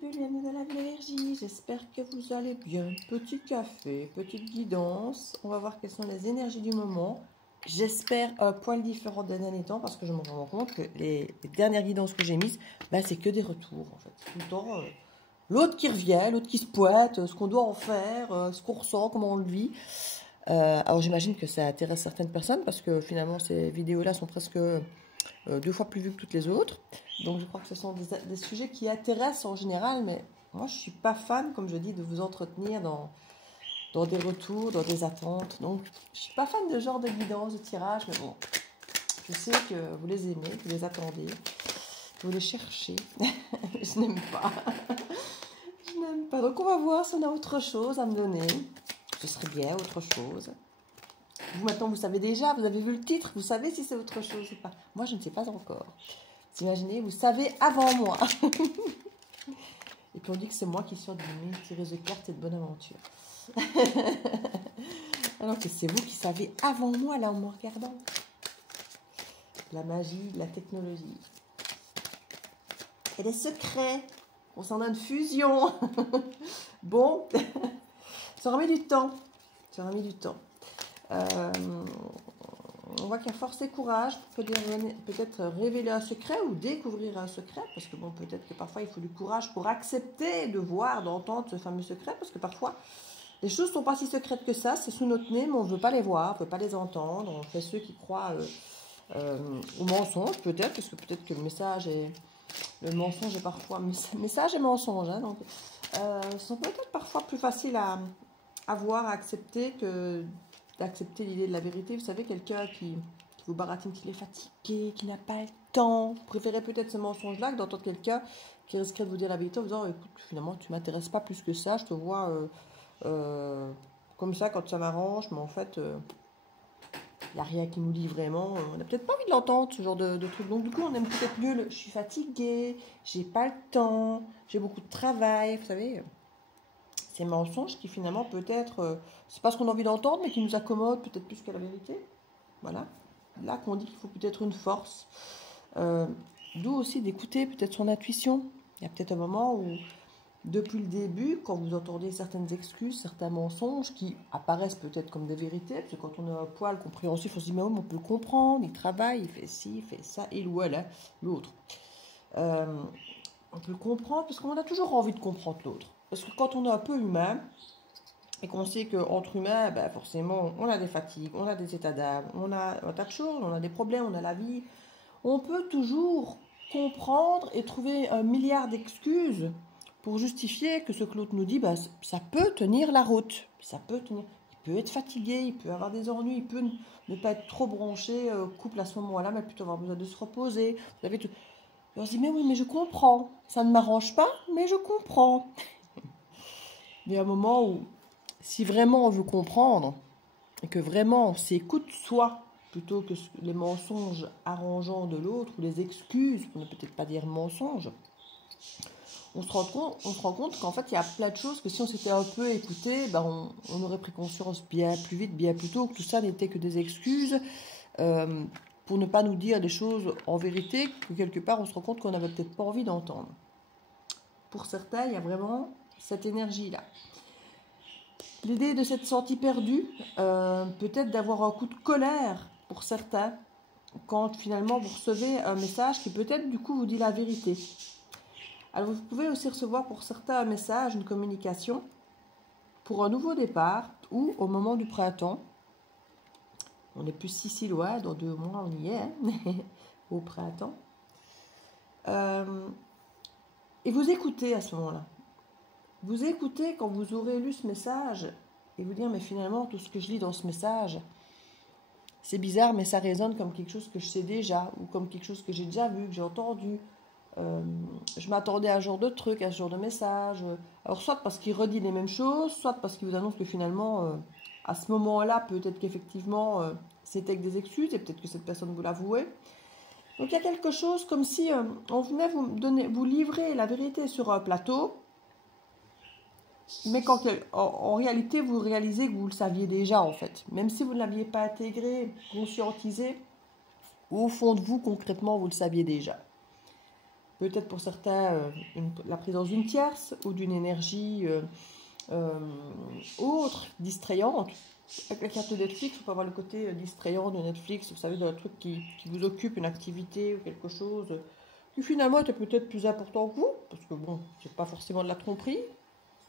people, bienvenue dans la Viergie, j'espère que vous allez bien. Petit café, petite guidance, on va voir quelles sont les énergies du moment. J'espère un poil différent des derniers temps parce que je me rends compte que les dernières guidances que j'ai mises, bah, c'est que des retours en fait. Tout le temps, l'autre qui revient, l'autre qui se pointe, ce qu'on doit en faire, ce qu'on ressent, comment on le vit. Alors j'imagine que ça intéresse certaines personnes parce que finalement ces vidéos-là sont presque 2 fois plus vues que toutes les autres. Donc je crois que ce sont des sujets qui intéressent en général, mais moi je ne suis pas fan, comme je dis, de vous entretenir dans des retours, dans des attentes. Donc je ne suis pas fan de ce genre de guidance, de tirage, mais bon, je sais que vous les aimez, que vous les attendez, que vous les cherchez. Je n'aime pas. Je n'aime pas. Donc on va voir si on a autre chose à me donner. Ce serait bien autre chose. Vous maintenant vous savez déjà, vous avez vu le titre, vous savez si c'est autre chose ou pas. Moi je ne sais pas encore. Vous imaginez, vous savez avant moi. Et puis on dit que c'est moi qui suis d'une tireuse de cartes et de bonne aventure. Alors que c'est vous qui savez avant moi là en me regardant. La magie, la technologie. Et les secrets. On s'en a une fusion. Bon, ça aura mis du temps. Ça aura mis du temps. On voit qu'il y a force et courage pour peut-être révéler un secret ou découvrir un secret, parce que bon, peut-être que parfois il faut du courage pour accepter de voir, d'entendre ce fameux secret, parce que parfois les choses ne sont pas si secrètes que ça, c'est sous notre nez, mais on ne veut pas les voir, on ne veut pas les entendre. On fait ceux qui croient au mensonge, peut-être, parce que peut-être que le message est... Le mensonge est parfois... Message et mensonge, hein, donc sont peut-être parfois plus faciles à voir, à accepter que d'accepter l'idée de la vérité. Vous savez, quelqu'un qui vous baratine, qu'il est fatigué, qui n'a pas le temps. Vous préférez peut-être ce mensonge-là que d'entendre quelqu'un qui risquerait de vous dire la vérité en vous disant, écoute, finalement, tu ne m'intéresses pas plus que ça, je te vois comme ça quand ça m'arrange, mais en fait, il n'y a rien qui nous dit vraiment. On n'a peut-être pas envie de l'entendre, ce genre de truc. Donc, du coup, on aime peut-être mieux je suis fatiguée, j'ai pas le temps, j'ai beaucoup de travail, vous savez. Ces mensonges qui finalement peut-être, c'est pas ce qu'on a envie d'entendre, mais qui nous accommodent peut-être plus que la vérité. Voilà. Là qu'on dit qu'il faut peut-être une force. D'où aussi d'écouter peut-être son intuition. Il y a peut-être un moment où, depuis le début, quand vous entendez certaines excuses, certains mensonges qui apparaissent peut-être comme des vérités, parce que quand on a un poil compréhensif, on se dit mais oui, mais on peut le comprendre, il travaille, il fait ci, il fait ça, il ou elle, hein, l'autre. On peut le comprendre parce qu'on a toujours envie de comprendre l'autre. Parce que quand on est un peu humain, et qu'on sait qu'entre humains, ben forcément, on a des fatigues, on a des états d'âme, on a un tas de choses, on a des problèmes, on a la vie. On peut toujours comprendre et trouver un milliard d'excuses pour justifier que ce que l'autre nous dit, ben, ça peut tenir la route. Ça peut tenir. Il peut être fatigué, il peut avoir des ennuis, il peut ne pas être trop branché, couple à ce moment-là, mais plutôt avoir besoin de se reposer. Vous avez tout. Et on se dit, mais oui, mais je comprends. Ça ne m'arrange pas, mais je comprends. Il y a un moment où, si vraiment on veut comprendre, et que vraiment on s'écoute soi, plutôt que les mensonges arrangeants de l'autre, ou les excuses, pour ne peut-être pas dire mensonges, on se rend compte qu'en fait, il y a plein de choses que si on s'était un peu écouté, ben on aurait pris conscience bien plus vite, bien plus tôt, que tout ça n'était que des excuses, pour ne pas nous dire des choses en vérité, que quelque part, on se rend compte qu'on n'avait peut-être pas envie d'entendre. Pour certains, il y a vraiment cette énergie-là. L'idée de s'être senti perdu, peut-être d'avoir un coup de colère pour certains, quand finalement vous recevez un message qui peut-être du coup vous dit la vérité. Alors vous pouvez aussi recevoir pour certains un message, une communication, pour un nouveau départ, ou au moment du printemps. On n'est plus si loin, dans 2 mois on y est, hein, au printemps. Et vous écoutez à ce moment-là. Vous écoutez quand vous aurez lu ce message et vous dire, mais finalement, tout ce que je lis dans ce message, c'est bizarre, mais ça résonne comme quelque chose que je sais déjà, ou comme quelque chose que j'ai déjà vu, que j'ai entendu. Je m'attendais à un genre de truc, à ce genre de message. Alors, soit parce qu'il redit les mêmes choses, soit parce qu'il vous annonce que finalement, à ce moment-là, peut-être qu'effectivement, c'était avec des excuses, et peut-être que cette personne vous l'avouait. Donc, il y a quelque chose comme si on venait vous livrer la vérité sur un plateau, mais quand en réalité, vous réalisez que vous le saviez déjà, en fait. Même si vous ne l'aviez pas intégré, conscientisé, au fond de vous, concrètement, vous le saviez déjà. peut-être pour certains la présence d'une tierce ou d'une énergie euh, autre, distrayante. Avec la carte de Netflix, on peut avoir le côté distrayant de Netflix, vous savez, dans un truc qui vous occupe, une activité ou quelque chose qui finalement était peut-être plus important que vous, parce que bon, c'est pas forcément de la tromperie.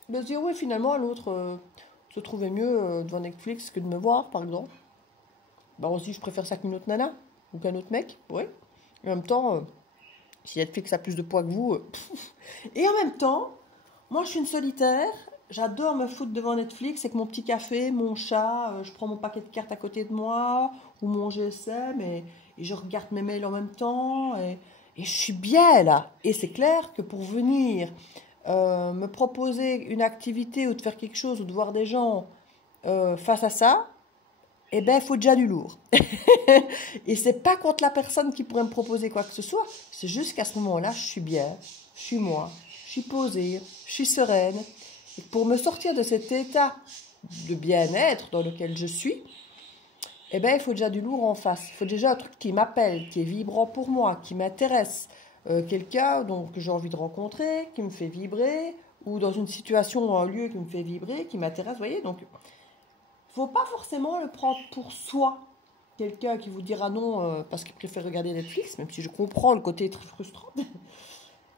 De se dire, oui, finalement, l'autre se trouvait mieux devant Netflix que de me voir, par exemple. Bah, aussi, je préfère ça qu'une autre nana ou qu'un autre mec, oui. En même temps, si Netflix a plus de poids que vous. Et en même temps, moi, je suis une solitaire. J'adore me foutre devant Netflix avec mon petit café, mon chat. Je prends mon paquet de cartes à côté de moi ou mon GSM et je regarde mes mails en même temps. Et je suis bien là. Et c'est clair que pour venir me proposer une activité ou de faire quelque chose ou de voir des gens face à ça, eh ben, il faut déjà du lourd. Et c'est pas contre la personne qui pourrait me proposer quoi que ce soit. C'est juste qu'à ce moment-là, je suis bien, je suis moi, je suis posée, je suis sereine. Et pour me sortir de cet état de bien-être dans lequel je suis, eh ben, il faut déjà du lourd en face. Il faut déjà un truc qui m'appelle, qui est vibrant pour moi, qui m'intéresse. Quelqu'un donc, que j'ai envie de rencontrer, qui me fait vibrer, ou dans une situation ou un lieu qui me fait vibrer, qui m'intéresse, vous voyez. Donc, faut pas forcément le prendre pour soi. Quelqu'un qui vous dira non parce qu'il préfère regarder Netflix, même si je comprends le côté très frustrant.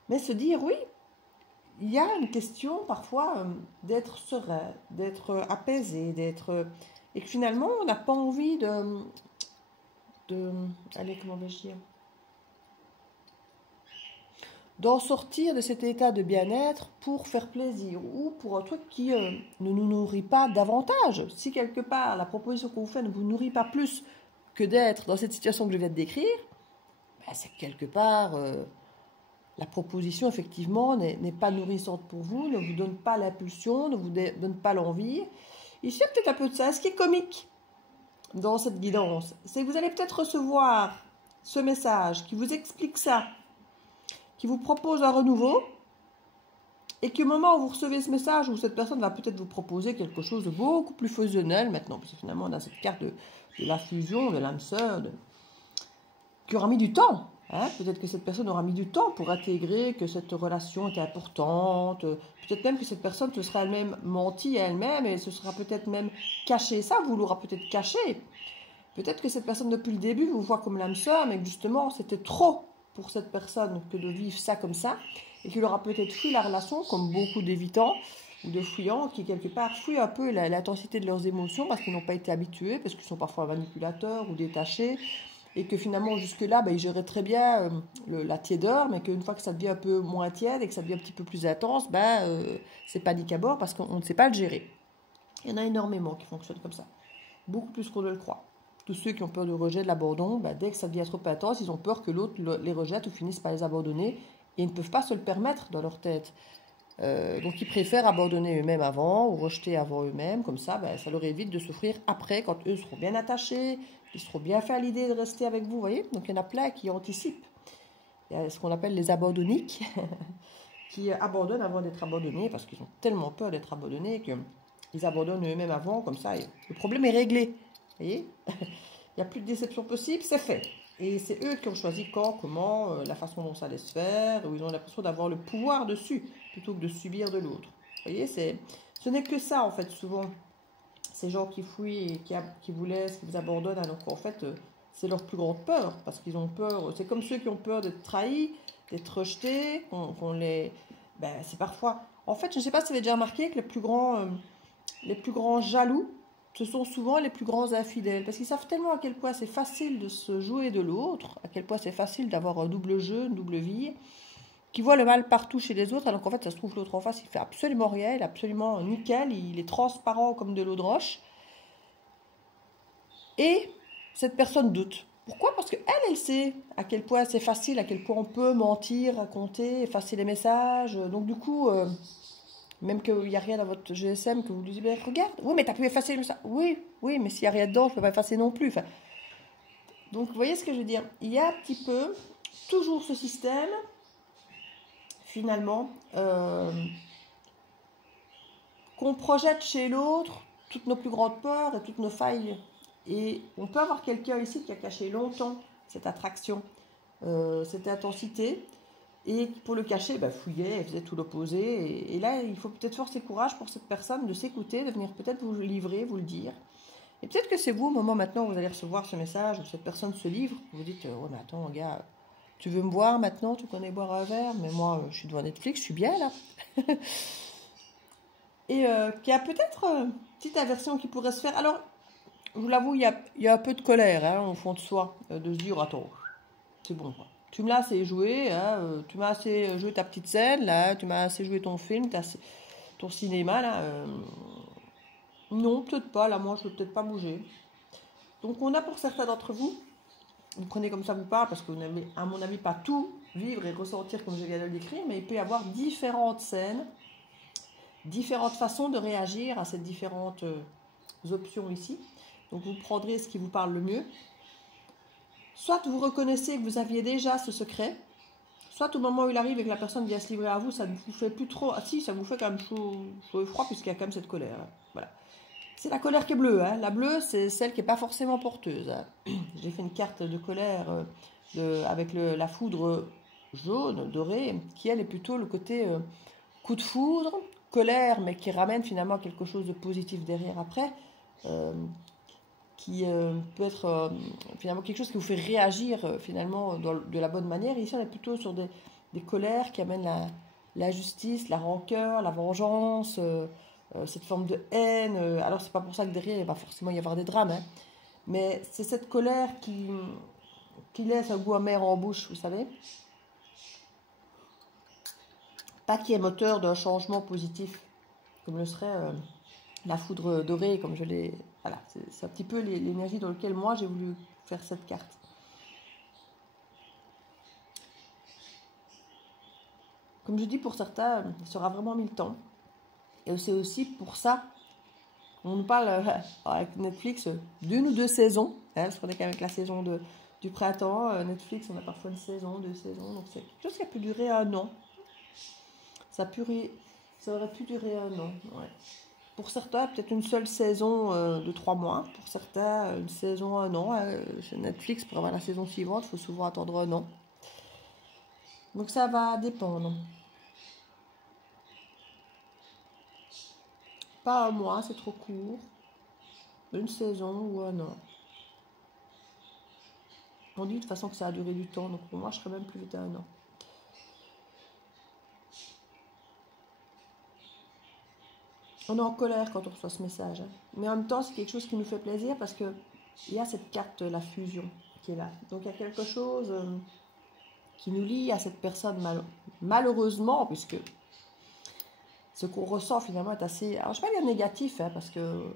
Mais se dire oui, il y a une question parfois d'être serein, d'être apaisé, et que finalement on n'a pas envie de allez, comment vais-je dire, d'en sortir de cet état de bien-être pour faire plaisir ou pour un truc qui ne nous nourrit pas davantage. Si quelque part la proposition qu'on vous fait ne vous nourrit pas plus que d'être dans cette situation que je viens de décrire, ben c'est que quelque part la proposition effectivement n'est pas nourrissante pour vous, ne vous donne pas l'impulsion, ne vous donne pas l'envie. Il y a peut-être un peu de ça. Ce qui est comique dans cette guidance, c'est que vous allez peut-être recevoir ce message qui vous explique ça, qui vous propose un renouveau, et qu'au moment où vous recevez ce message, où cette personne va peut-être vous proposer quelque chose de beaucoup plus fusionnel maintenant, parce que finalement on a cette carte de la fusion, de l'âme sœur, qui aura mis du temps. Hein, peut-être que cette personne aura mis du temps pour intégrer que cette relation était importante. Peut-être même que cette personne se sera elle-même menti à elle-même et se sera peut-être même caché ça, vous l'aura peut-être caché. Peut-être que cette personne depuis le début vous voit comme l'âme sœur, mais que justement c'était trop pour cette personne que de vivre ça comme ça, et qu'il aura peut-être fui la relation comme beaucoup d'évitants ou de fuyants qui quelque part fuient un peu l'intensité de leurs émotions parce qu'ils n'ont pas été habitués, parce qu'ils sont parfois manipulateurs ou détachés, et que finalement jusque-là, ils géraient très bien la tiédeur, mais qu'une fois que ça devient un peu moins tiède et que ça devient un petit peu plus intense, c'est panique à bord parce qu'on ne sait pas le gérer. Il y en a énormément qui fonctionnent comme ça, beaucoup plus qu'on ne le croit. Tous ceux qui ont peur du rejet, de l'abandon, dès que ça devient trop intense, ils ont peur que l'autre les rejette ou finisse par les abandonner et ils ne peuvent pas se le permettre dans leur tête. Donc ils préfèrent abandonner eux-mêmes avant ou rejeter avant eux-mêmes, comme ça, ça leur évite de souffrir après quand eux seront bien attachés, qu'ils seront bien fait à l'idée de rester avec vous, voyez. Donc il y en a plein qui anticipent. Il y a ce qu'on appelle les abandonniques, qui abandonnent avant d'être abandonnés parce qu'ils ont tellement peur d'être abandonnés qu'ils abandonnent eux-mêmes avant, comme ça, le problème est réglé. Vous voyez, il n'y a plus de déception possible, c'est fait. Et c'est eux qui ont choisi quand, comment, la façon dont ça allait se faire, où ils ont l'impression d'avoir le pouvoir dessus, plutôt que de subir de l'autre. Vous voyez, ce n'est que ça, en fait, souvent. Ces gens qui fuient et qui vous laissent, qui vous abandonnent, alors qu'en fait, c'est leur plus grande peur, parce qu'ils ont peur. C'est comme ceux qui ont peur d'être trahis, d'être rejetés, qu'on les... c'est parfois... En fait, je ne sais pas si vous avez déjà remarqué que les plus grands jaloux, ce sont souvent les plus grands infidèles, parce qu'ils savent tellement à quel point c'est facile de se jouer de l'autre, à quel point c'est facile d'avoir un double jeu, une double vie, qu'ils voient le mal partout chez les autres, alors qu'en fait, ça se trouve, l'autre en face, il fait absolument rien, il est absolument nickel, il est transparent comme de l'eau de roche. Et cette personne doute. Pourquoi? Parce qu'elle, elle sait à quel point c'est facile, à quel point on peut mentir, raconter, effacer les messages. Donc du coup... même qu'il n'y a rien dans votre GSM, que vous lui dites, regarde, oui, mais tu as pu effacer le ça. Oui, oui, mais s'il n'y a rien dedans, je ne peux pas effacer non plus. Enfin, donc, vous voyez ce que je veux dire? Il y a un petit peu toujours ce système, finalement, qu'on projette chez l'autre toutes nos plus grandes peurs et toutes nos failles. Et on peut avoir quelqu'un ici qui a caché longtemps cette attraction, cette intensité, Et pour le cacher, bah, fouillait, elle faisait tout l'opposé. Et là, il faut peut-être force et courage pour cette personne de s'écouter, de venir peut-être vous le livrer, vous le dire. Et peut-être que c'est vous, au moment maintenant où vous allez recevoir ce message, où cette personne se livre, vous dites, ouais, mais attends, gars, tu veux me voir maintenant, tu connais boire un verre, mais moi, je suis devant Netflix, je suis bien là. Et qu'il y a peut-être une petite aversion qui pourrait se faire. Alors, je vous l'avoue, il y a un peu de colère hein, au fond de soi, de se dire, attends, c'est bon, quoi. Tu me l'as assez joué, hein, tu m'as assez joué ta petite scène, là, tu m'as assez joué ton film, ton cinéma, là. Non, peut-être pas, là, moi, je ne veux peut-être pas bouger. Donc, on a pour certains d'entre vous, vous prenez comme ça vous parle, parce que vous n'avez, à mon avis, pas tout vivre et ressentir comme je viens de le décrire, mais il peut y avoir différentes scènes, différentes façons de réagir à ces différentes options ici. Donc, vous prendrez ce qui vous parle le mieux. Soit vous reconnaissez que vous aviez déjà ce secret, soit au moment où il arrive et que la personne vient se livrer à vous, ça ne vous fait plus trop... Ah si, ça vous fait quand même chaud et froid puisqu'il y a quand même cette colère. Voilà. C'est la colère qui est bleue. Hein. La bleue, c'est celle qui n'est pas forcément porteuse. Hein. J'ai fait une carte de colère avec la foudre jaune, dorée, qui elle est plutôt le côté coup de foudre, colère, mais qui ramène finalement quelque chose de positif derrière après. Qui peut être finalement quelque chose qui vous fait réagir finalement de la bonne manière. Et ici, on est plutôt sur des colères qui amènent la justice, la rancœur, la vengeance, cette forme de haine. Alors, c'est pas pour ça que derrière, il va forcément y avoir des drames, hein, mais c'est cette colère qui laisse un goût amer en bouche, vous savez. Pas qui est moteur d'un changement positif, comme le serait la foudre dorée, comme je l'ai... Voilà, c'est un petit peu l'énergie dans laquelle moi j'ai voulu faire cette carte. Comme je dis, pour certains, il sera vraiment mis le temps. Et c'est aussi pour ça qu'on nous parle avec Netflix d'une ou deux saisons. Hein, parce qu'on est quand même avec la saison du printemps. Netflix, on a parfois une saison, deux saisons. Donc c'est quelque chose qui a pu durer un an. Ça aurait pu durer un an, ouais. Pour certains, peut-être une seule saison de 3 mois. Pour certains, une saison, un an. Chez Netflix, pour avoir la saison suivante, il faut souvent attendre un an. Donc ça va dépendre. Pas un mois, c'est trop court. Une saison ou un an. On dit de toute façon que ça a duré du temps. Donc pour moi, je serais même plus vite à un an. On est en colère quand on reçoit ce message. Hein. Mais en même temps, c'est quelque chose qui nous fait plaisir parce qu'il y a cette carte, la fusion, qui est là. Donc il y a quelque chose qui nous lie à cette personne, malheureusement, puisque ce qu'on ressent finalement est assez... Alors je ne vais pas dire négatif, hein, parce que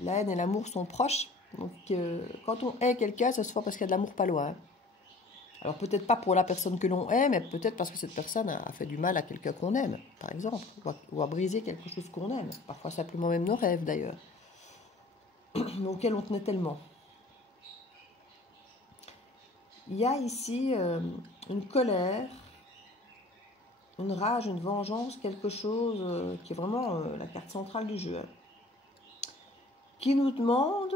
la haine et l'amour sont proches. Donc quand on hait quelqu'un, ça se fait parce qu'il y a de l'amour pas loin. Hein. Alors peut-être pas pour la personne que l'on hait, mais peut-être parce que cette personne a fait du mal à quelqu'un qu'on aime, par exemple, ou a brisé quelque chose qu'on aime, parfois simplement même nos rêves d'ailleurs, auxquels on tenait tellement. Il y a ici une colère, une rage, une vengeance, quelque chose qui est vraiment la carte centrale du jeu, hein, qui nous demande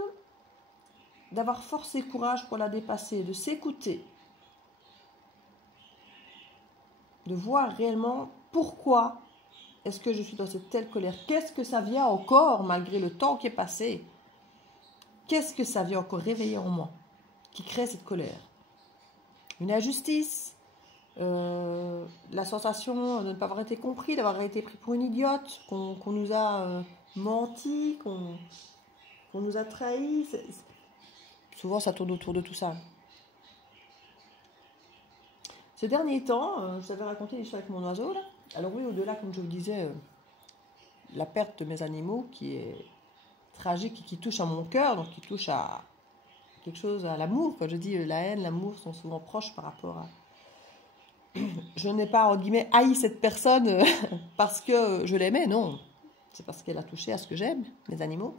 d'avoir force et courage pour la dépasser, de s'écouter, de voir réellement pourquoi est-ce que je suis dans cette telle colère. Qu'est-ce que ça vient encore, malgré le temps qui est passé? Qu'est-ce que ça vient encore réveiller en moi qui crée cette colère? Une injustice, la sensation de ne pas avoir été compris, d'avoir été pris pour une idiote, qu'on nous a menti, qu'on nous a trahis. Souvent, ça tourne autour de tout ça. Ces derniers temps, je vous avais raconté l'histoire avec mon oiseau, là. Alors oui, au-delà, comme je vous disais, la perte de mes animaux qui est tragique et qui touche à mon cœur, donc qui touche à quelque chose, à l'amour. Quand je dis la haine, l'amour sont souvent proches par rapport à... Je n'ai pas, en guillemets, haï cette personne parce que je l'aimais, non. C'est parce qu'elle a touché à ce que j'aime, mes animaux.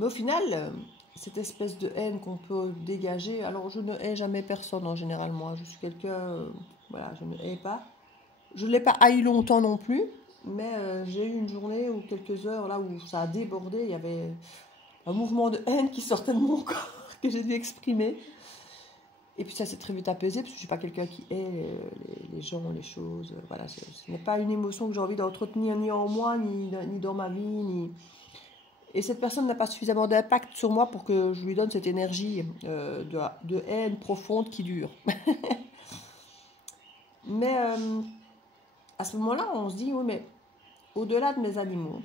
Mais au final, cette espèce de haine qu'on peut dégager, alors je ne hais jamais personne en général, moi. Je suis quelqu'un, voilà, je ne hais pas. Je ne l'ai pas haï longtemps non plus, mais j'ai eu une journée ou quelques heures là où ça a débordé, il y avait un mouvement de haine qui sortait de mon corps, que j'ai dû exprimer. Et puis ça s'est très vite apaisé, parce que je ne suis pas quelqu'un qui hait les gens, les choses. Voilà, ce n'est pas une émotion que j'ai envie d'entretenir ni en moi, ni dans ma vie. Et cette personne n'a pas suffisamment d'impact sur moi pour que je lui donne cette énergie de haine profonde qui dure. Mais à ce moment-là, on se dit, oui, mais au-delà de mes animaux,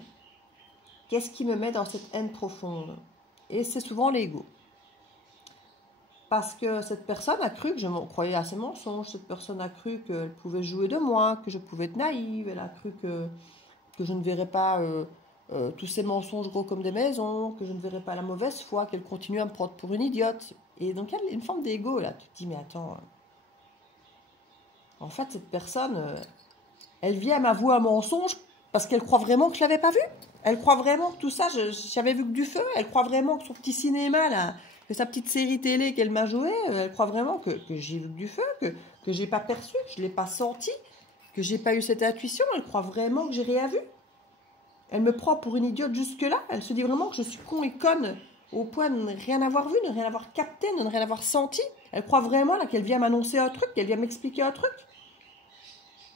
qu'est-ce qui me met dans cette haine profonde? Et c'est souvent l'ego. Parce que cette personne a cru que je m'en croyais à ses mensonges, cette personne a cru qu'elle pouvait jouer de moi, que je pouvais être naïve, elle a cru que je ne verrais pas tous ces mensonges gros comme des maisons, que je ne verrais pas la mauvaise foi, qu'elle continue à me prendre pour une idiote. Et donc il y a une forme d'ego là, tu te dis mais attends, en fait cette personne, elle vient m'avouer un mensonge parce qu'elle croit vraiment que je l'avais pas vu. Elle croit vraiment que tout ça, j'avais vu que du feu. Elle croit vraiment que son petit cinéma là, que sa petite série télé qu'elle m'a jouée, elle croit vraiment que j'ai vu que du feu, que j'ai pas perçu, que je l'ai pas senti, que j'ai pas eu cette intuition. Elle croit vraiment que j'ai rien vu. Elle me prend pour une idiote jusque-là. Elle se dit vraiment que je suis con et conne au point de ne rien avoir vu, de ne rien avoir capté, de ne rien avoir senti. Elle croit vraiment là qu'elle vient m'annoncer un truc, qu'elle vient m'expliquer un truc.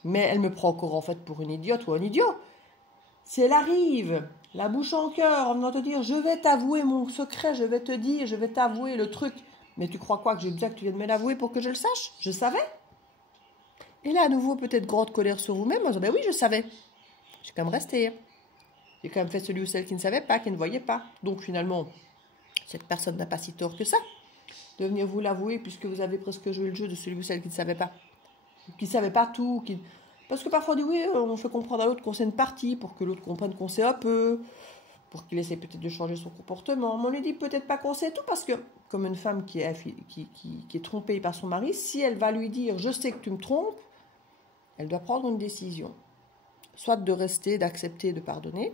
Mais elle me prend encore en fait pour une idiote ou un idiot. Si elle arrive, la bouche en cœur, en venant te dire « Je vais t'avouer mon secret, je vais te dire, je vais t'avouer le truc. » Mais tu crois quoi, que j'ai besoin que tu viennes me l'avouer pour que je le sache? Je savais. Et là, à nouveau, peut-être grande colère sur vous-même. Moi, je dis « Ben oui, je savais. J'ai quand même resté. J'ai quand même fait celui ou celle qui ne savait pas, qui ne voyait pas. Donc finalement, cette personne n'a pas si tort que ça de venir vous l'avouer puisque vous avez presque joué le jeu de celui ou celle qui ne savait pas. Qui ne savait pas tout, Parce que parfois on dit oui, on fait comprendre à l'autre qu'on sait une partie pour que l'autre comprenne qu'on sait un peu, pour qu'il essaie peut-être de changer son comportement. Mais on lui dit peut-être pas qu'on sait tout parce que, comme une femme qui est trompée par son mari, si elle va lui dire je sais que tu me trompes, elle doit prendre une décision. Soit de rester, d'accepter, de pardonner.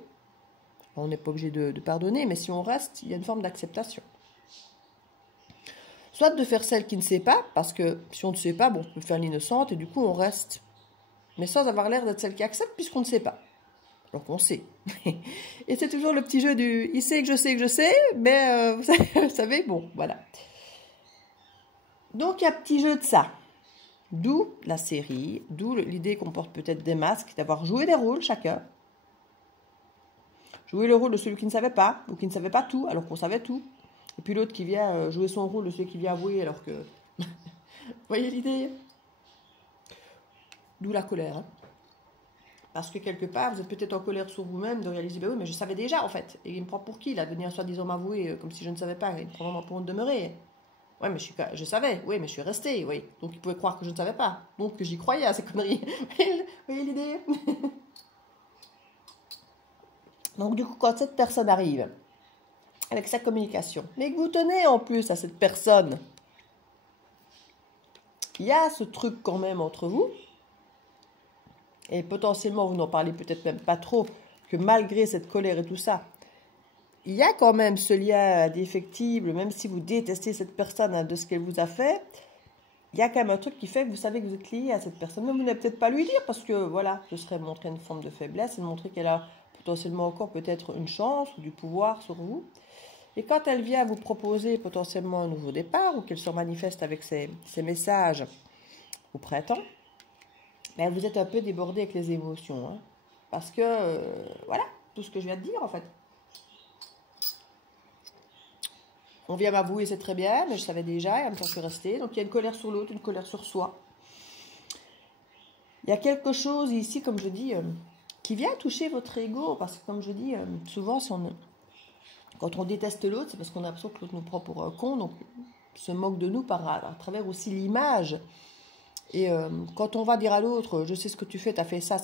On n'est pas obligé de pardonner, mais si on reste, il y a une forme d'acceptation. Soit de faire celle qui ne sait pas, parce que si on ne sait pas, bon, on peut faire l'innocente et du coup on reste. Mais sans avoir l'air d'être celle qui accepte puisqu'on ne sait pas. Alors qu'on sait. Et c'est toujours le petit jeu du « il sait que je sais », mais vous savez, bon, voilà. Donc il y a un petit jeu de ça. D'où la série, d'où l'idée qu'on porte peut-être des masques, d'avoir joué des rôles chacun. Jouer le rôle de celui qui ne savait pas, ou qui ne savait pas tout, alors qu'on savait tout. Et puis l'autre qui vient jouer son rôle de celui qui vient avouer, alors que... Vous voyez l'idée? D'où la colère. Hein. Parce que quelque part, vous êtes peut-être en colère sur vous-même de réaliser, ben oui, mais je savais déjà en fait. Et il me prend pour qui là, de venir soi-disant m'avouer comme si je ne savais pas. Il me prend vraiment pour une demeurée. Ouais, mais je savais, oui, mais je suis restée, oui. Donc il pouvait croire que je ne savais pas. Donc que j'y croyais à ces conneries. Vous voyez l'idée? Donc du coup, quand cette personne arrive, avec sa communication, mais que vous tenez en plus à cette personne, il y a ce truc quand même entre vous, et potentiellement vous n'en parlez peut-être même pas trop, que malgré cette colère et tout ça, il y a quand même ce lien indéfectible, même si vous détestez cette personne hein, de ce qu'elle vous a fait, il y a quand même un truc qui fait que vous savez que vous êtes lié à cette personne, mais vous n'allez peut-être pas lui dire, parce que voilà, ce serait montrer une forme de faiblesse, et montrer qu'elle a potentiellement encore peut-être une chance ou du pouvoir sur vous. Et quand elle vient vous proposer potentiellement un nouveau départ, ou qu'elle se manifeste avec ses messages au printemps, ben vous êtes un peu débordé avec les émotions. Hein, parce que, voilà, tout ce que je viens de dire en fait. On vient m'avouer, c'est très bien, mais je savais déjà, et en même temps je suis restée. Donc il y a une colère sur l'autre, une colère sur soi. Il y a quelque chose ici, comme je dis, qui vient toucher votre ego. Parce que comme je dis, souvent, quand on déteste l'autre, c'est parce qu'on a l'impression que l'autre nous prend pour un con, donc se moque de nous à travers aussi l'image. Et quand on va dire à l'autre, je sais ce que tu fais, tu as fait ça,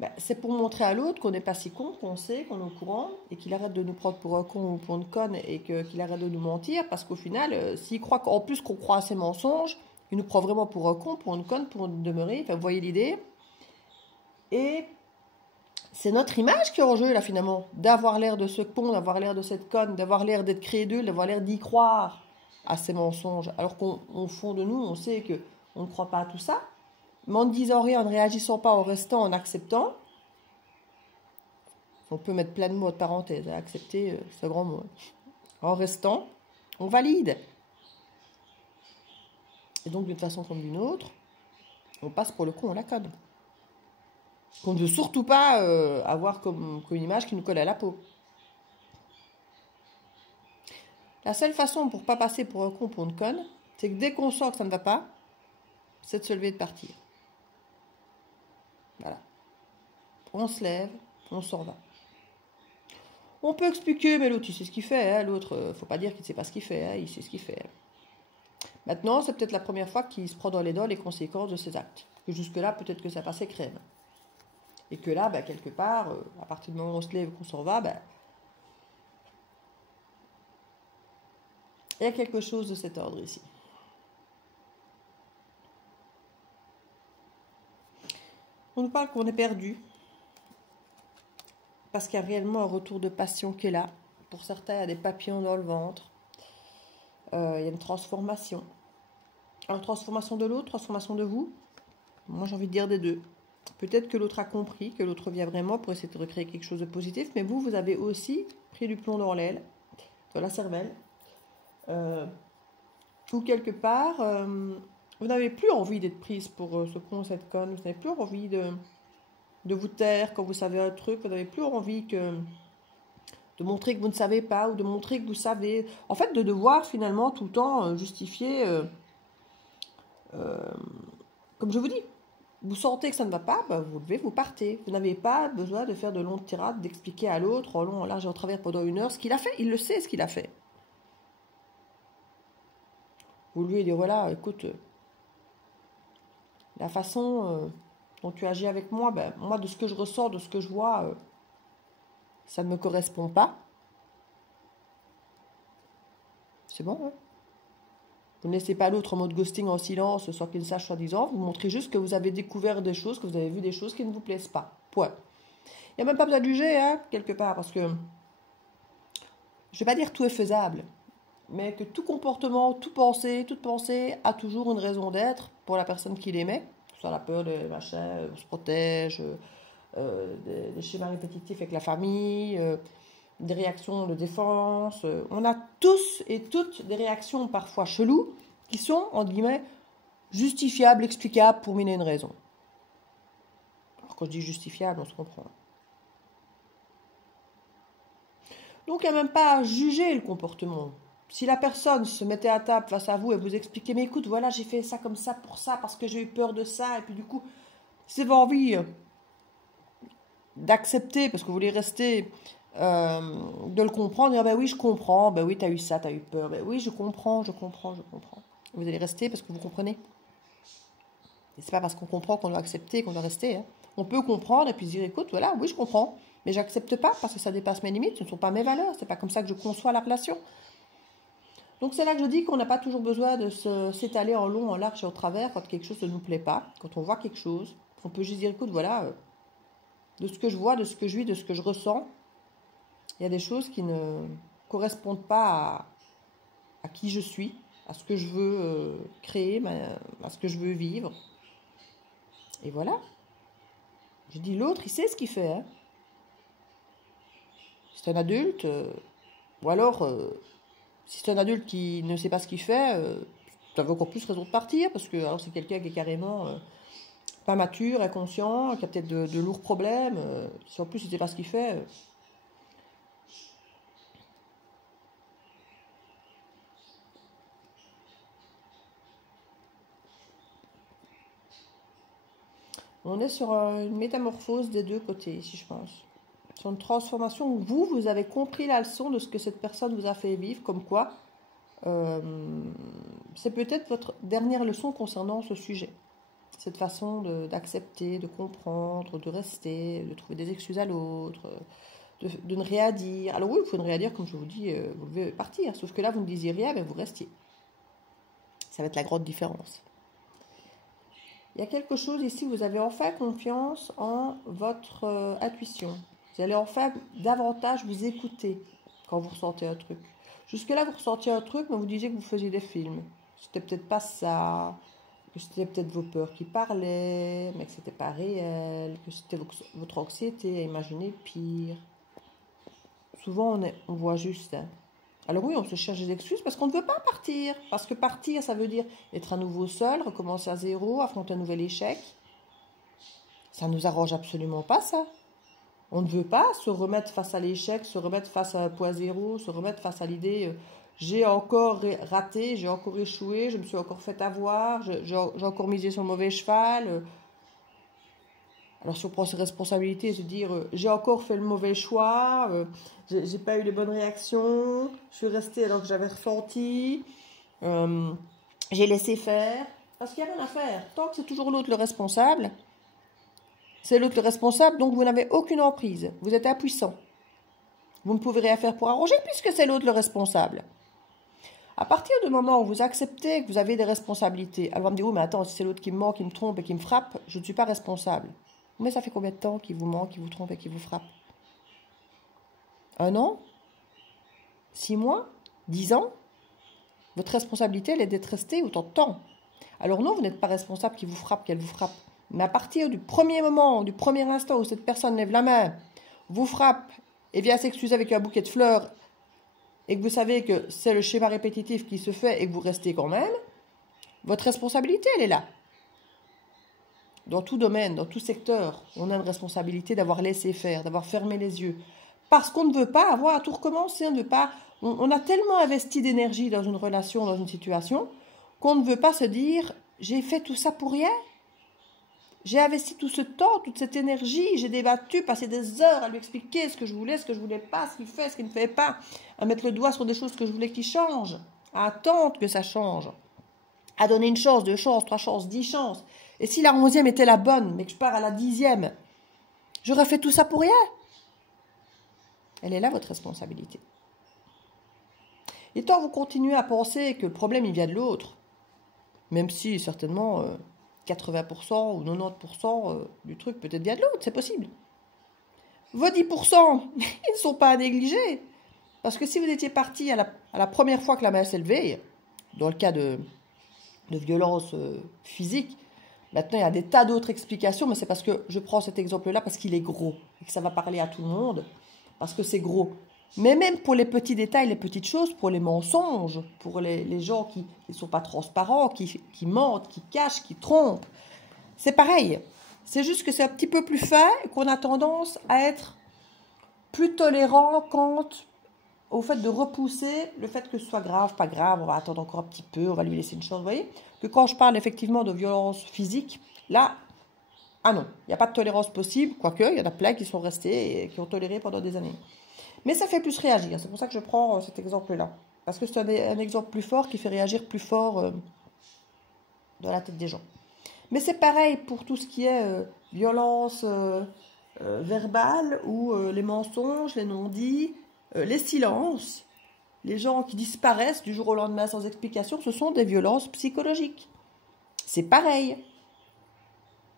ben, c'est pour montrer à l'autre qu'on n'est pas si con, qu'on sait, qu'on est au courant, et qu'il arrête de nous prendre pour un con ou pour une conne, et qu'il arrête de nous mentir, parce qu'au final, s'il croit qu'en plus qu'on croit à ses mensonges, il nous prend vraiment pour un con, pour une conne, pour une demeurée, enfin, vous voyez l'idée. Et c'est notre image qui est en jeu, là, finalement, d'avoir l'air de ce con, d'avoir l'air de cette conne, d'avoir l'air d'être crédule, d'avoir l'air d'y croire à ces mensonges, alors qu'au fond de nous, on sait qu'on ne croit pas à tout ça, mais en ne disant rien, en ne réagissant pas, en restant, en acceptant, on peut mettre plein de mots de parenthèse, accepter, c'est un grand mot, en restant, On valide. Et donc, d'une façon comme d'une autre, on passe pour le con, on la conne. Qu'on ne veut surtout pas avoir comme une image qui nous colle à la peau. La seule façon pour ne pas passer pour un con, pour une conne, c'est que dès qu'on sent que ça ne va pas, c'est de se lever et de partir. Voilà. On se lève, on s'en va. On peut expliquer, mais l'autre, il sait ce qu'il fait. Hein. L'autre, faut pas dire qu'il ne sait pas ce qu'il fait. Hein. Il sait ce qu'il fait. Maintenant, c'est peut-être la première fois qu'il se prend dans les dents les conséquences de ses actes. Que jusque-là, peut-être que ça passait crème. Et que là, quelque part, à partir du moment où on se lève et qu'on s'en va, il y a quelque chose de cet ordre ici. On nous parle qu'on est perdu. Parce qu'il y a réellement un retour de passion qui est là. Pour certains, il y a des papillons dans le ventre. Il y a une transformation. Alors, transformation de l'autre, transformation de vous. Moi, j'ai envie de dire des deux. Peut-être que l'autre a compris, que l'autre vient vraiment pour essayer de recréer quelque chose de positif. Mais vous avez aussi pris du plomb dans l'aile, dans la cervelle. Ou quelque part, vous n'avez plus envie d'être prise pour ce con, cette conne. Vous n'avez plus envie de vous taire quand vous savez un truc. Vous n'avez plus envie de montrer que vous ne savez pas ou de montrer que vous savez. En fait, de devoir finalement tout le temps justifier, comme je vous dis, vous sentez que ça ne va pas, vous levez, vous partez. Vous n'avez pas besoin de faire de longues tirades, d'expliquer à l'autre en long, en large et en travers pendant 1 heure ce qu'il a fait. Il le sait ce qu'il a fait. Vous lui dire, voilà, écoute, la façon dont tu agis avec moi, moi, de ce que je ressens, de ce que je vois, ça ne me correspond pas. C'est bon, hein? Vous ne laissez pas l'autre en mode ghosting en silence sans qu'il ne sache soi-disant. Vous montrez juste que vous avez découvert des choses, que vous avez vu des choses qui ne vous plaisent pas. Point. Il n'y a même pas besoin de juger, hein, quelque part, parce que je ne vais pas dire tout est faisable, mais que tout comportement, toute pensée a toujours une raison d'être pour la personne qui l'émet. Soit la peur, des machins, on se protège, des schémas répétitifs avec la famille, des réactions de défense. On a tous et toutes des réactions parfois cheloues qui sont, entre guillemets, justifiables, explicables pour mille et une raisons. Alors quand je dis justifiable, on se comprend. Donc il n'y a même pas à juger le comportement. Si la personne se mettait à table face à vous et vous expliquait, mais écoute, voilà, j'ai fait ça comme ça pour ça, parce que j'ai eu peur de ça, et puis du coup, si vous avez envie d'accepter, parce que vous voulez rester, de le comprendre, dire, oui, je comprends, oui, tu as eu ça, tu as eu peur, oui, je comprends. Vous allez rester parce que vous comprenez. Et c'est pas parce qu'on comprend qu'on doit accepter, qu'on doit rester. Hein. On peut comprendre et puis se dire, écoute, voilà, oui, je comprends, mais j'accepte pas parce que ça dépasse mes limites, ce ne sont pas mes valeurs, c'est pas comme ça que je conçois la relation. Donc c'est là que je dis qu'on n'a pas toujours besoin de s'étaler en long, en large et en travers quand quelque chose ne nous plaît pas, quand on voit quelque chose. On peut juste dire, écoute, voilà, de ce que je vois, de ce que je vis, de ce que je ressens, il y a des choses qui ne correspondent pas à qui je suis, à ce que je veux créer, à ce que je veux vivre. Et voilà. Je dis, l'autre, il sait ce qu'il fait. Hein. C'est un adulte, ou alors, si c'est un adulte qui ne sait pas ce qu'il fait, tu as encore plus raison de partir, parce que alors c'est quelqu'un qui est carrément pas mature, inconscient, qui a peut-être de lourds problèmes, si en plus il ne sait pas ce qu'il fait. On est sur une métamorphose des deux côtés, ici, je pense. Sur une transformation où vous avez compris la leçon de ce que cette personne vous a fait vivre, comme quoi c'est peut-être votre dernière leçon concernant ce sujet. Cette façon d'accepter, de comprendre, de rester, de trouver des excuses à l'autre, de ne rien dire. Alors oui, vous pouvez ne rien dire, comme je vous dis, vous devez partir. Sauf que là, vous ne disiez rien, mais vous restiez. Ça va être la grande différence. Il y a quelque chose ici, vous avez enfin confiance en votre intuition. Vous allez enfin davantage vous écouter quand vous ressentez un truc. Jusque-là, vous ressentiez un truc, mais vous disiez que vous faisiez des films. C'était peut-être pas ça, que c'était peut-être vos peurs qui parlaient, mais que c'était pas réel, que c'était votre anxiété à imaginer pire. Souvent, on voit juste. Hein. Alors oui, on se cherche des excuses parce qu'on ne veut pas partir. Parce que partir, ça veut dire être à nouveau seul, recommencer à zéro, affronter un nouvel échec. Ça ne nous arrange absolument pas, ça. On ne veut pas se remettre face à l'échec, se remettre face à un point zéro, se remettre face à l'idée j'ai encore raté, j'ai encore échoué, je me suis encore fait avoir, j'ai encore misé sur le mauvais cheval. Alors si on prend ses responsabilités et se dire j'ai encore fait le mauvais choix, j'ai pas eu les bonnes réactions, je suis restée alors que j'avais ressenti, j'ai laissé faire, parce qu'il n'y a rien à faire. Tant que c'est toujours l'autre le responsable, c'est l'autre le responsable, donc vous n'avez aucune emprise, vous êtes impuissant. Vous ne pouvez rien faire pour arranger puisque c'est l'autre le responsable. À partir du moment où vous acceptez que vous avez des responsabilités, alors on me dit, oui mais attends, si c'est l'autre qui me ment, qui me trompe et qui me frappe, je ne suis pas responsable. Mais ça fait combien de temps qu'il vous ment, qu'il vous trompe et qu'il vous frappe? 1 an? 6 mois? 10 ans? Votre responsabilité, elle est d'être resté autant de temps. Alors non, vous n'êtes pas responsable qu'il vous frappe, qu'elle vous frappe. Mais à partir du premier moment, du premier instant où cette personne lève la main, vous frappe et vient s'excuser avec un bouquet de fleurs et que vous savez que c'est le schéma répétitif qui se fait et que vous restez quand même, votre responsabilité, elle est là. Dans tout domaine, dans tout secteur, on a une responsabilité d'avoir laissé faire, d'avoir fermé les yeux. Parce qu'on ne veut pas avoir à tout recommencer, on a tellement investi d'énergie dans une relation, dans une situation, qu'on ne veut pas se dire « j'ai fait tout ça pour rien ». J'ai investi tout ce temps, toute cette énergie, j'ai débattu, passé des heures à lui expliquer ce que je voulais pas, ce qu'il fait, ce qu'il ne fait pas, à mettre le doigt sur des choses que je voulais qu'il change, à attendre que ça change, à donner 1 chance, 2 chances, 3 chances, 10 chances. Et si la 11e était la bonne, mais que je pars à la 10e, j'aurais fait tout ça pour rien. Elle est là, votre responsabilité. Et tant que vous continuez à penser que le problème, il vient de l'autre, même si certainement 80% ou 90% du truc peut-être vient de l'autre, c'est possible. Vos 10%, ils ne sont pas à négliger. Parce que si vous étiez parti à la première fois que la main s'est levée, dans le cas de violence physique, maintenant il y a des tas d'autres explications, mais c'est parce que je prends cet exemple-là parce qu'il est gros et que ça va parler à tout le monde, parce que c'est gros. Mais même pour les petits détails, les petites choses, pour les mensonges, pour les gens qui ne sont pas transparents, qui mentent, qui cachent, qui trompent, c'est pareil. C'est juste que c'est un petit peu plus fin et qu'on a tendance à être plus tolérant quant au fait de repousser le fait que ce soit grave, pas grave, on va attendre encore un petit peu, on va lui laisser une chance, vous voyez. Que quand je parle effectivement de violence physique, là, ah non, il n'y a pas de tolérance possible, quoique, il y en a plein qui sont restés et qui ont toléré pendant des années. Mais ça fait plus réagir, c'est pour ça que je prends cet exemple-là. Parce que c'est un exemple plus fort qui fait réagir plus fort dans la tête des gens. Mais c'est pareil pour tout ce qui est violence verbale ou les mensonges, les non-dits, les silences. Les gens qui disparaissent du jour au lendemain sans explication, ce sont des violences psychologiques. C'est pareil.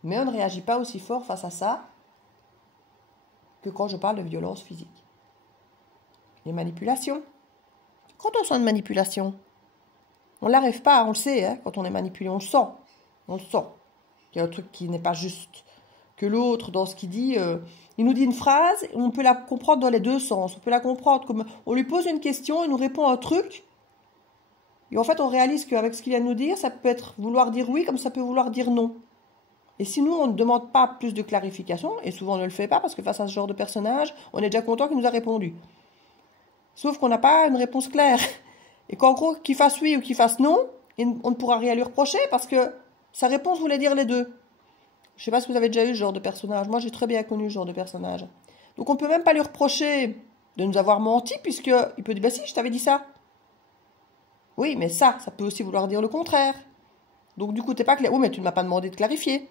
Mais on ne réagit pas aussi fort face à ça que quand je parle de violence physique. Les manipulations. Quand on sent une manipulation, on ne l'arrive pas, on le sait, hein, quand on est manipulé, on le sent. On le sent. Il y a un truc qui n'est pas juste. Que l'autre, dans ce qu'il dit, il nous dit une phrase, et on peut la comprendre dans les deux sens. On peut la comprendre comme on lui pose une question, il nous répond un truc, et en fait on réalise qu'avec ce qu'il vient de nous dire, ça peut être vouloir dire oui, comme ça peut vouloir dire non. Et si nous, on ne demande pas plus de clarification, et souvent on ne le fait pas, parce que face à ce genre de personnage, on est déjà content qu'il nous a répondu. Sauf qu'on n'a pas une réponse claire. Et qu'en gros, qu'il fasse oui ou qu'il fasse non, on ne pourra rien lui reprocher, parce que sa réponse voulait dire les deux. Je ne sais pas si vous avez déjà eu ce genre de personnage. Moi, j'ai très bien connu ce genre de personnage. Donc, on ne peut même pas lui reprocher de nous avoir menti, puisqu'il peut dire, bah si, je t'avais dit ça. Oui, mais ça peut aussi vouloir dire le contraire. Donc, du coup, t'es pas clair. Oui, mais tu ne m'as pas demandé de clarifier.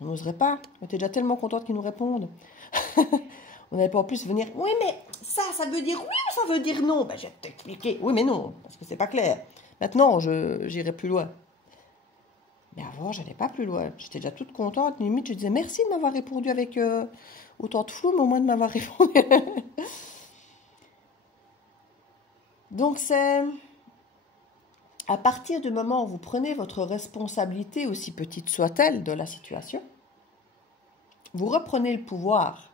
On n'oserait pas. On était déjà tellement contente qu'ils nous répondent. On n'allait pas en plus venir, oui, mais ça veut dire oui ou ça veut dire non? Ben, je vais t'expliquer. Oui, mais non, parce que c'est pas clair. Maintenant, j'irai plus loin. Mais avant, je n'allais pas plus loin. J'étais déjà toute contente. Limite, je disais merci de m'avoir répondu avec autant de flou, mais au moins de m'avoir répondu. Donc, c'est à partir du moment où vous prenez votre responsabilité, aussi petite soit-elle, de la situation, vous reprenez le pouvoir.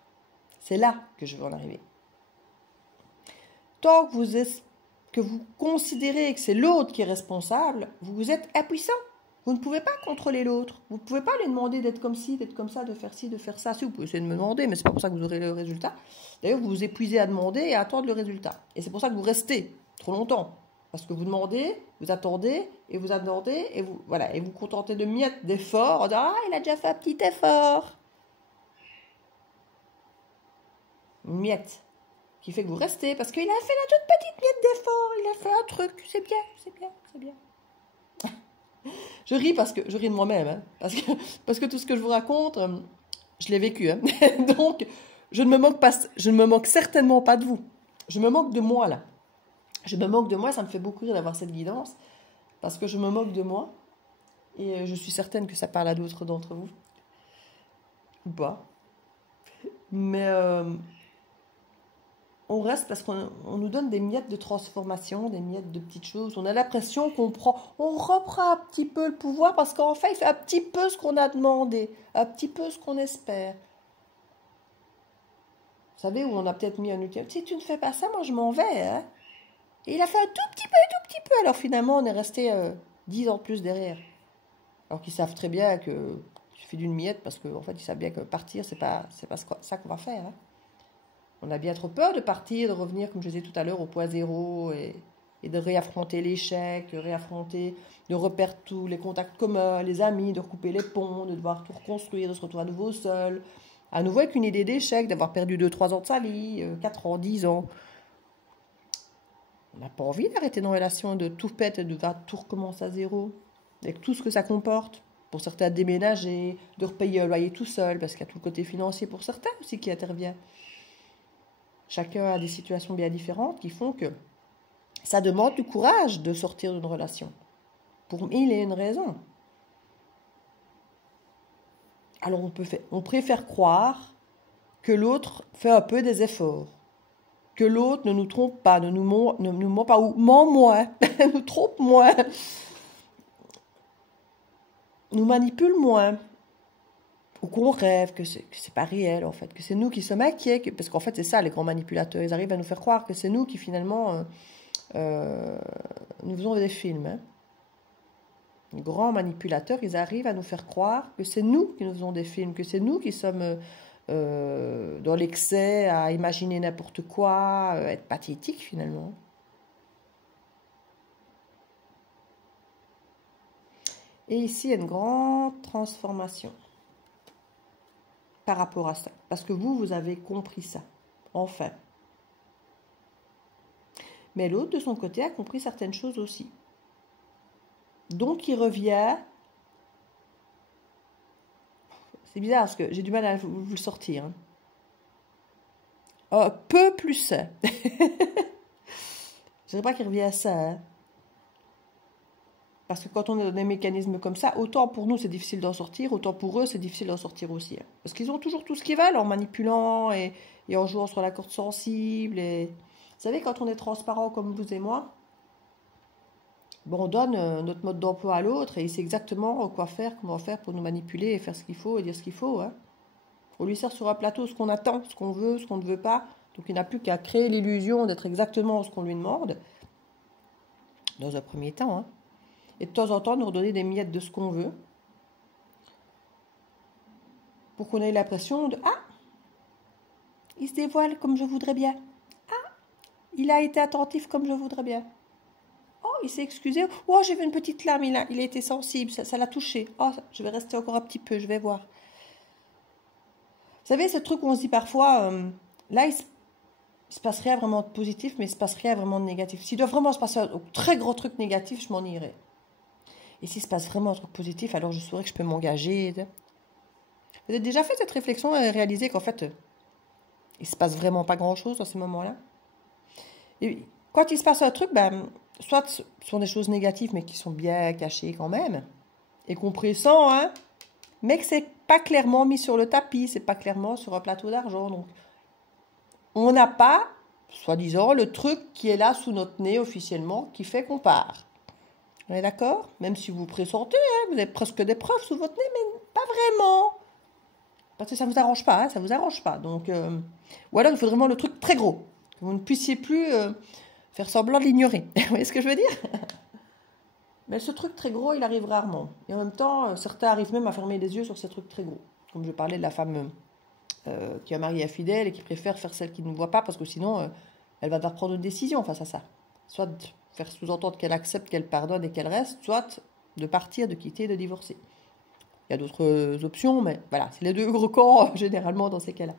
C'est là que je veux en arriver. tant que vous considérez que c'est l'autre qui est responsable, vous êtes impuissant. Vous ne pouvez pas contrôler l'autre. Vous ne pouvez pas lui demander d'être comme ci, d'être comme ça, de faire ci, de faire ça. Si, vous pouvez essayer de me demander, mais c'est pas pour ça que vous aurez le résultat. D'ailleurs, vous vous épuisez à demander et à attendre le résultat. Et c'est pour ça que vous restez trop longtemps. Parce que vous demandez, vous attendez, et vous attendez, et vous, voilà, et vous contentez de miettes d'efforts en disant « Ah, il a déjà fait un petit effort !» Une miette qui fait que vous restez, parce qu'il a fait la toute petite miette d'effort, il a fait un truc, c'est bien, c'est bien, c'est bien. Je ris parce que je ris de moi-même, hein, parce que tout ce que je vous raconte, je l'ai vécu. Hein. Donc, je ne me moque certainement pas de vous. Je me moque de moi, là. Je me moque de moi, ça me fait beaucoup rire d'avoir cette guidance, parce que je me moque de moi, et je suis certaine que ça parle à d'autres d'entre vous. Ou pas. Mais on reste parce qu'on nous donne des miettes de transformation, des miettes de petites choses. On a l'impression on reprend un petit peu le pouvoir parce qu'en fait, il fait un petit peu ce qu'on a demandé, un petit peu ce qu'on espère. Vous savez, où on a peut-être mis un outil, si tu ne fais pas ça, moi je m'en vais. Hein. Et il a fait un tout petit peu, alors finalement on est resté 10 ans de plus derrière. Alors qu'ils savent très bien que je fais d'une miette parce qu'en fait ils savent bien que partir, c'est pas ça qu'on va faire. Hein. On a bien trop peur de partir, de revenir, comme je disais tout à l'heure, au point zéro et de réaffronter l'échec, de reperdre tous les contacts communs, les amis, de recouper les ponts, de devoir tout reconstruire, de se retrouver à nouveau seul, à nouveau avec une idée d'échec, d'avoir perdu 2-3 ans de sa vie, 4 ans, 10 ans. On n'a pas envie d'arrêter nos relations, de tout pète et de tout recommencer à zéro, avec tout ce que ça comporte. Pour certains, déménager, de repayer un loyer tout seul, parce qu'il y a tout le côté financier pour certains aussi qui intervient. Chacun a des situations bien différentes qui font que ça demande du courage de sortir d'une relation. Pour mille et une raisons. Alors on préfère croire que l'autre fait un peu des efforts. Que l'autre ne nous trompe pas, ne nous ment pas, ou ment moins, nous trompe moins, nous manipule moins. Ou qu'on rêve, que c'est pas réel en fait, que c'est nous qui sommes inquiets, parce qu'en fait c'est ça les grands manipulateurs, ils arrivent à nous faire croire que c'est nous qui finalement nous faisons des films. Hein. Les grands manipulateurs, ils arrivent à nous faire croire que c'est nous qui nous faisons des films, que c'est nous qui sommes dans l'excès, à imaginer n'importe quoi, être pathétique finalement. Et ici, il y a une grande transformation par rapport à ça. Parce que vous avez compris ça. Enfin. Mais l'autre, de son côté, a compris certaines choses aussi. Donc, il revient... C'est bizarre parce que j'ai du mal à vous le sortir. Hein. Un peu plus sain. Je ne dirais pas qu'il revient à ça. Hein. Parce que quand on a des mécanismes comme ça, autant pour nous c'est difficile d'en sortir, autant pour eux c'est difficile d'en sortir aussi. Hein. Parce qu'ils ont toujours tout ce qu'ils veulent en manipulant et en jouant sur la corde sensible. Et... Vous savez, quand on est transparent comme vous et moi, bon, on donne notre mode d'emploi à l'autre et il sait exactement quoi faire, comment faire pour nous manipuler et faire ce qu'il faut et dire ce qu'il faut. Hein. On lui sert sur un plateau ce qu'on attend, ce qu'on veut, ce qu'on ne veut pas. Donc il n'a plus qu'à créer l'illusion d'être exactement ce qu'on lui demande, dans un premier temps. Hein. Et de temps en temps, nous redonner des miettes de ce qu'on veut. Pour qu'on ait l'impression de « Ah, il se dévoile comme je voudrais bien. Ah, il a été attentif comme je voudrais bien. Oh, il s'est excusé. Oh, j'ai vu une petite larme, il a été sensible, ça l'a touché. Oh, je vais rester encore un petit peu, je vais voir. » Vous savez, ce truc où on se dit parfois, là, il se passe rien vraiment de positif, mais il se passe rien vraiment de négatif. S'il doit vraiment se passer un très gros truc négatif, je m'en irai. Et s'il se passe vraiment un truc positif, alors je saurais que je peux m'engager. Vous avez déjà fait cette réflexion et réalisé qu'en fait, il se passe vraiment pas grand-chose dans ces moments-là. Et quand il se passe un truc, ben, soit ce sont des choses négatives, mais qui sont bien cachées quand même, et qu'on pressent, hein, mais que c'est pas clairement mis sur le tapis, c'est pas clairement sur un plateau d'argent. Donc, on n'a pas, soi-disant, le truc qui est là sous notre nez officiellement, qui fait qu'on part. On est d'accord? Même si vous pressentez, hein, vous avez presque des preuves sous votre nez, mais pas vraiment. Parce que ça ne vous arrange pas, hein, ça ne vous arrange pas. Donc, ou alors il faut vraiment le truc très gros. vous ne puissiez plus faire semblant de l'ignorer. Vous voyez ce que je veux dire? Mais ce truc très gros, il arrive rarement. Et en même temps, certains arrivent même à fermer les yeux sur ces trucs très gros. Comme je parlais de la femme qui a un mari infidèle et qui préfère faire celle qui ne voit pas parce que sinon, elle va devoir prendre une décision face à ça. Soit de faire sous-entendre qu'elle accepte, qu'elle pardonne et qu'elle reste, soit de partir, de quitter, de divorcer. Il y a d'autres options, mais voilà, c'est les deux gros camps généralement dans ces cas-là.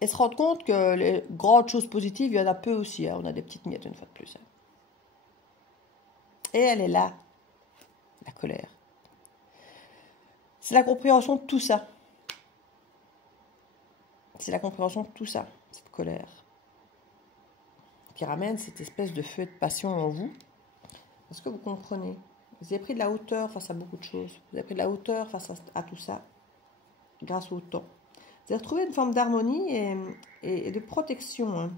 Et se rendre compte que les grandes choses positives, il y en a peu aussi. Hein. On a des petites miettes une fois de plus. Hein. Et elle est là, la colère. C'est la compréhension de tout ça. C'est la compréhension de tout ça, cette colère, qui ramène cette espèce de feu de passion en vous. Parce que vous comprenez, vous avez pris de la hauteur face à beaucoup de choses. Vous avez pris de la hauteur face à tout ça, grâce au temps. Vous avez retrouvé une forme d'harmonie et de protection. Hein.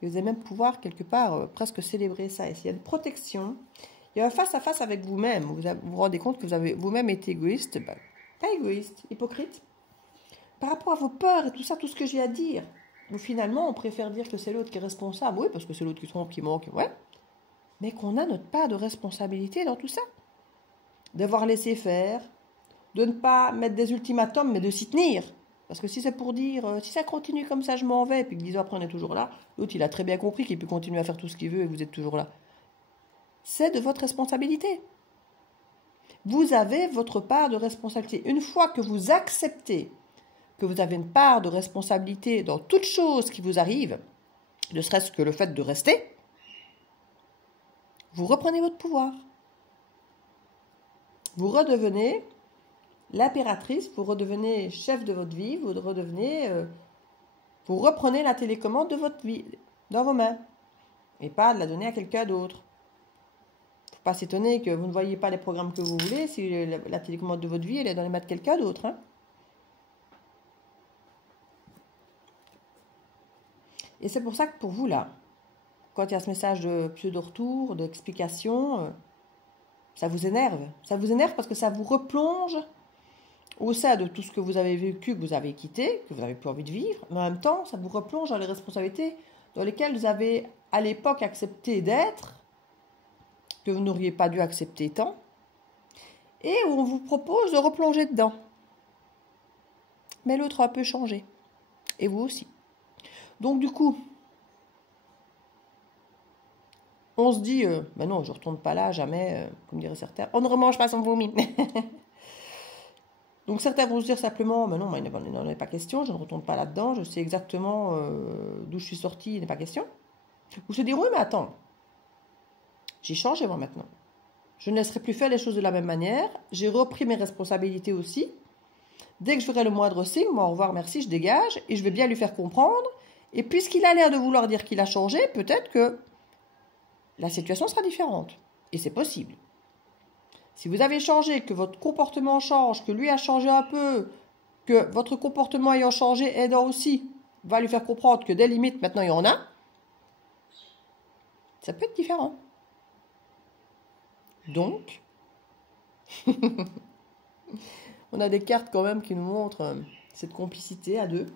Et vous allez même pouvoir, quelque part, presque célébrer ça. Et s'il y a une protection, il y a un face-à-face avec vous-même. Vous vous rendez compte que vous avez vous-même été égoïste. Ben, pas égoïste, hypocrite. Par rapport à vos peurs et tout ça, tout ce que j'ai à dire. Donc finalement, on préfère dire que c'est l'autre qui est responsable. Oui, parce que c'est l'autre qui trompe, qui manque. Ouais. Mais qu'on a notre part de responsabilité dans tout ça. Devoir laisser faire. De ne pas mettre des ultimatums, mais de s'y tenir. Parce que si c'est pour dire, si ça continue comme ça, je m'en vais, et puis que 10 ans après, on est toujours là, l'autre, il a très bien compris qu'il peut continuer à faire tout ce qu'il veut et vous êtes toujours là. C'est de votre responsabilité. Vous avez votre part de responsabilité. Une fois que vous acceptez que vous avez une part de responsabilité dans toute chose qui vous arrive, ne serait-ce que le fait de rester, vous reprenez votre pouvoir. Vous redevenez l'impératrice, vous redevenez chef de votre vie, vous vous reprenez la télécommande de votre vie dans vos mains et pas de la donner à quelqu'un d'autre. Il ne faut pas s'étonner que vous ne voyez pas les programmes que vous voulez si la télécommande de votre vie elle est dans les mains de quelqu'un d'autre. Hein. Et c'est pour ça que pour vous là, quand il y a ce message de pseudo-retour, d'explication, ça vous énerve. Ça vous énerve parce que ça vous replonge au sein de tout ce que vous avez vécu, que vous avez quitté, que vous n'avez plus envie de vivre, mais en même temps, ça vous replonge dans les responsabilités dans lesquelles vous avez à l'époque accepté d'être, que vous n'auriez pas dû accepter tant, et où on vous propose de replonger dedans. Mais l'autre a un peu changé, et vous aussi. Donc du coup, on se dit, ben non, je ne retourne pas là, jamais, comme diraient certains, on ne remange pas son vomi. Donc certains vont se dire simplement, mais non, mais il n'en est pas question, je ne retourne pas là-dedans, je sais exactement d'où je suis sortie, il n'est pas question. Ou se dire, oui, mais attends, j'ai changé moi maintenant. Je ne laisserai plus faire les choses de la même manière, j'ai repris mes responsabilités aussi. Dès que je ferai le moindre signe, moi au revoir, merci, je dégage, et je vais bien lui faire comprendre. Et puisqu'il a l'air de vouloir dire qu'il a changé, peut-être que la situation sera différente. Et c'est possible. Si vous avez changé, que votre comportement change, que lui a changé un peu, que votre comportement ayant changé, aidant aussi, va lui faire comprendre que des limites, maintenant, il y en a, ça peut être différent. Donc, on a des cartes quand même qui nous montrent cette complicité à deux.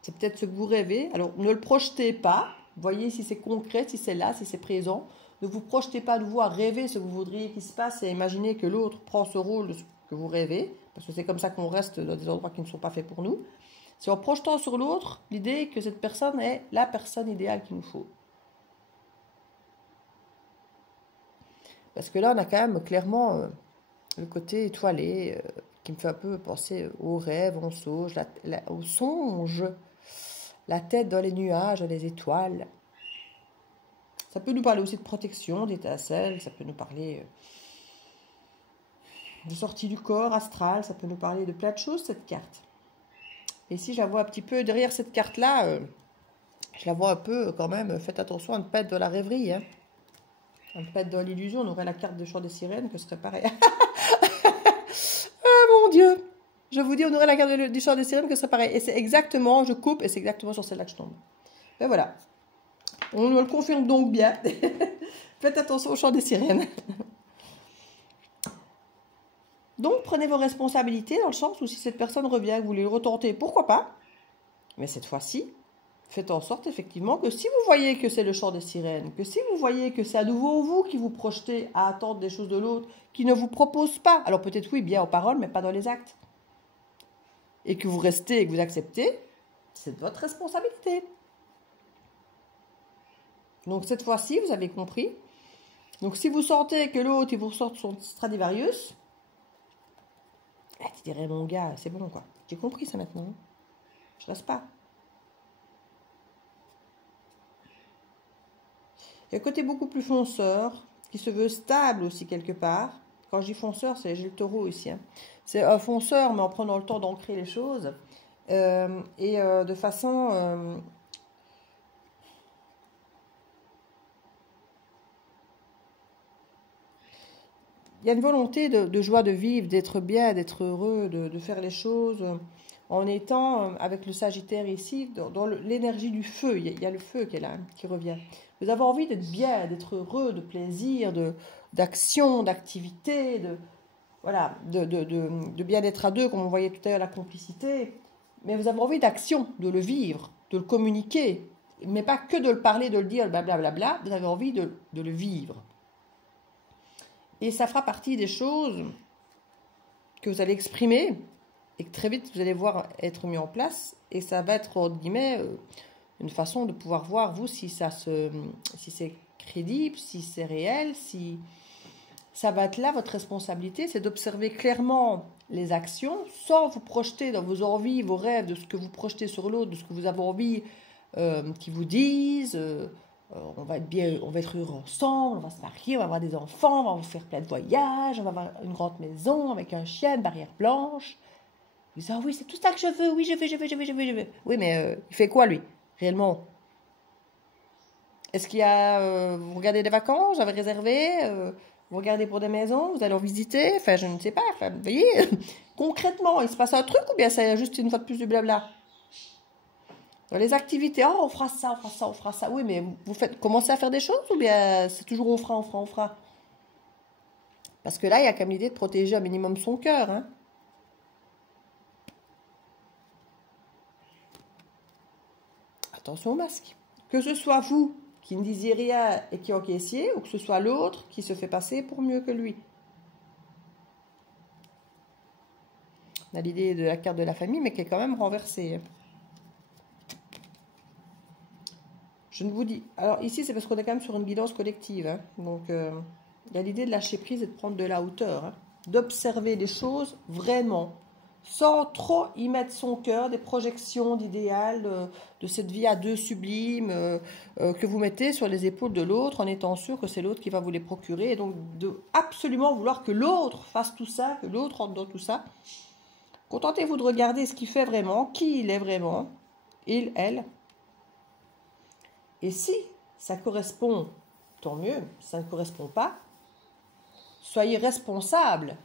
C'est peut-être ce que vous rêvez. Alors, ne le projetez pas. Voyez si c'est concret, si c'est là, si c'est présent. Ne vous projetez pas de vous à rêver ce que vous voudriez qu'il se passe et imaginer que l'autre prend ce rôle que vous rêvez. Parce que c'est comme ça qu'on reste dans des endroits qui ne sont pas faits pour nous. C'est en projetant sur l'autre l'idée que cette personne est la personne idéale qu'il nous faut. Parce que là, on a quand même clairement le côté étoilé qui me fait un peu penser au rêve, au songe, la tête dans les nuages, les étoiles. Ça peut nous parler aussi de protection, d'étincelles, ça peut nous parler de sortie du corps astral, ça peut nous parler de plein de choses, cette carte. Et si je la vois un petit peu derrière cette carte-là, je la vois un peu quand même, faites attention à ne pas être dans la rêverie, hein. À ne pas être dans l'illusion, on aurait la carte de chant des sirènes, que ce serait pareil. Oh mon Dieu! Je vous dis, on aurait la carte du chant des sirènes, que ce serait pareil. Et c'est exactement, je coupe, et c'est exactement sur celle-là que je tombe. Et voilà. On me le confirme donc bien. Faites attention au chant des sirènes. Donc, prenez vos responsabilités dans le sens où si cette personne revient, que vous voulez le retenter, pourquoi pas? Mais cette fois-ci, faites en sorte effectivement que si vous voyez que c'est le chant des sirènes, que si vous voyez que c'est à nouveau vous qui vous projetez à attendre des choses de l'autre, qui ne vous propose pas, alors peut-être oui, bien aux paroles, mais pas dans les actes, et que vous restez et que vous acceptez, c'est de votre responsabilité. Donc cette fois-ci, vous avez compris. Donc si vous sentez que l'autre, il vous sort son Stradivarius, tu dirais, mon gars, c'est bon quoi. J'ai compris ça maintenant. Je reste pas. Il y a un côté beaucoup plus fonceur, qui se veut stable aussi quelque part. Quand je dis fonceur, j'ai le taureau ici. Hein. C'est un fonceur, mais en prenant le temps d'ancrer les choses. De façon... il y a une volonté de joie de vivre, d'être bien, d'être heureux, de faire les choses en étant, avec le Sagittaire ici, dans l'énergie du feu. Il y a le feu qui est là, qui revient. Vous avez envie d'être bien, d'être heureux, de plaisir, d'action, d'activité, voilà, de bien-être à deux, comme on voyait tout à l'heure, la complicité. Mais vous avez envie d'action, de le vivre, de le communiquer. Mais pas que de le parler, de le dire, blablabla. Vous avez envie de le vivre. Et ça fera partie des choses que vous allez exprimer et que très vite vous allez voir être mis en place. Et ça va être, entre guillemets, une façon de pouvoir voir, vous, si c'est crédible, si c'est réel, si ça va être là votre responsabilité, c'est d'observer clairement les actions sans vous projeter dans vos envies, vos rêves, de ce que vous projetez sur l'autre, de ce que vous avez envie qu'ils vous disent. On va être bien, on va être heureux ensemble, on va se marier, on va avoir des enfants, on va faire plein de voyages, on va avoir une grande maison avec un chien, une barrière blanche. Vous dites, ah oui, c'est tout ça que je veux, oui, je veux. Oui, mais il fait quoi, lui, réellement? Est-ce qu'il y a... vous regardez des vacances, vous avez réservé vous regardez pour des maisons, vous allez en visiter, enfin, je ne sais pas, enfin, vous voyez, concrètement, il se passe un truc ou bien c'est juste une fois de plus du blabla? Dans les activités, oh, on fera ça, on fera ça, on fera ça. Oui, mais vous commencez à faire des choses ou bien c'est toujours on fera, on fera, on fera? Parce que là, il y a comme l'idée de protéger un minimum son cœur. Hein. Attention au masque. Que ce soit vous qui ne disiez rien et qui encaissiez, ou que ce soit l'autre qui se fait passer pour mieux que lui. On a l'idée de la carte de la famille, mais qui est quand même renversée. Je ne vous dis... Alors ici, c'est parce qu'on est quand même sur une guidance collective. Hein. Donc, il y a l'idée de lâcher prise et de prendre de la hauteur. Hein. D'observer les choses vraiment. Sans trop y mettre son cœur, des projections d'idéal, de cette vie à deux sublime que vous mettez sur les épaules de l'autre en étant sûr que c'est l'autre qui va vous les procurer. Et donc, de absolument vouloir que l'autre fasse tout ça, que l'autre entre dans tout ça. Contentez-vous de regarder ce qu'il fait vraiment, qui il est vraiment, il, elle. Et si ça correspond, tant mieux. Si ça ne correspond pas, soyez responsable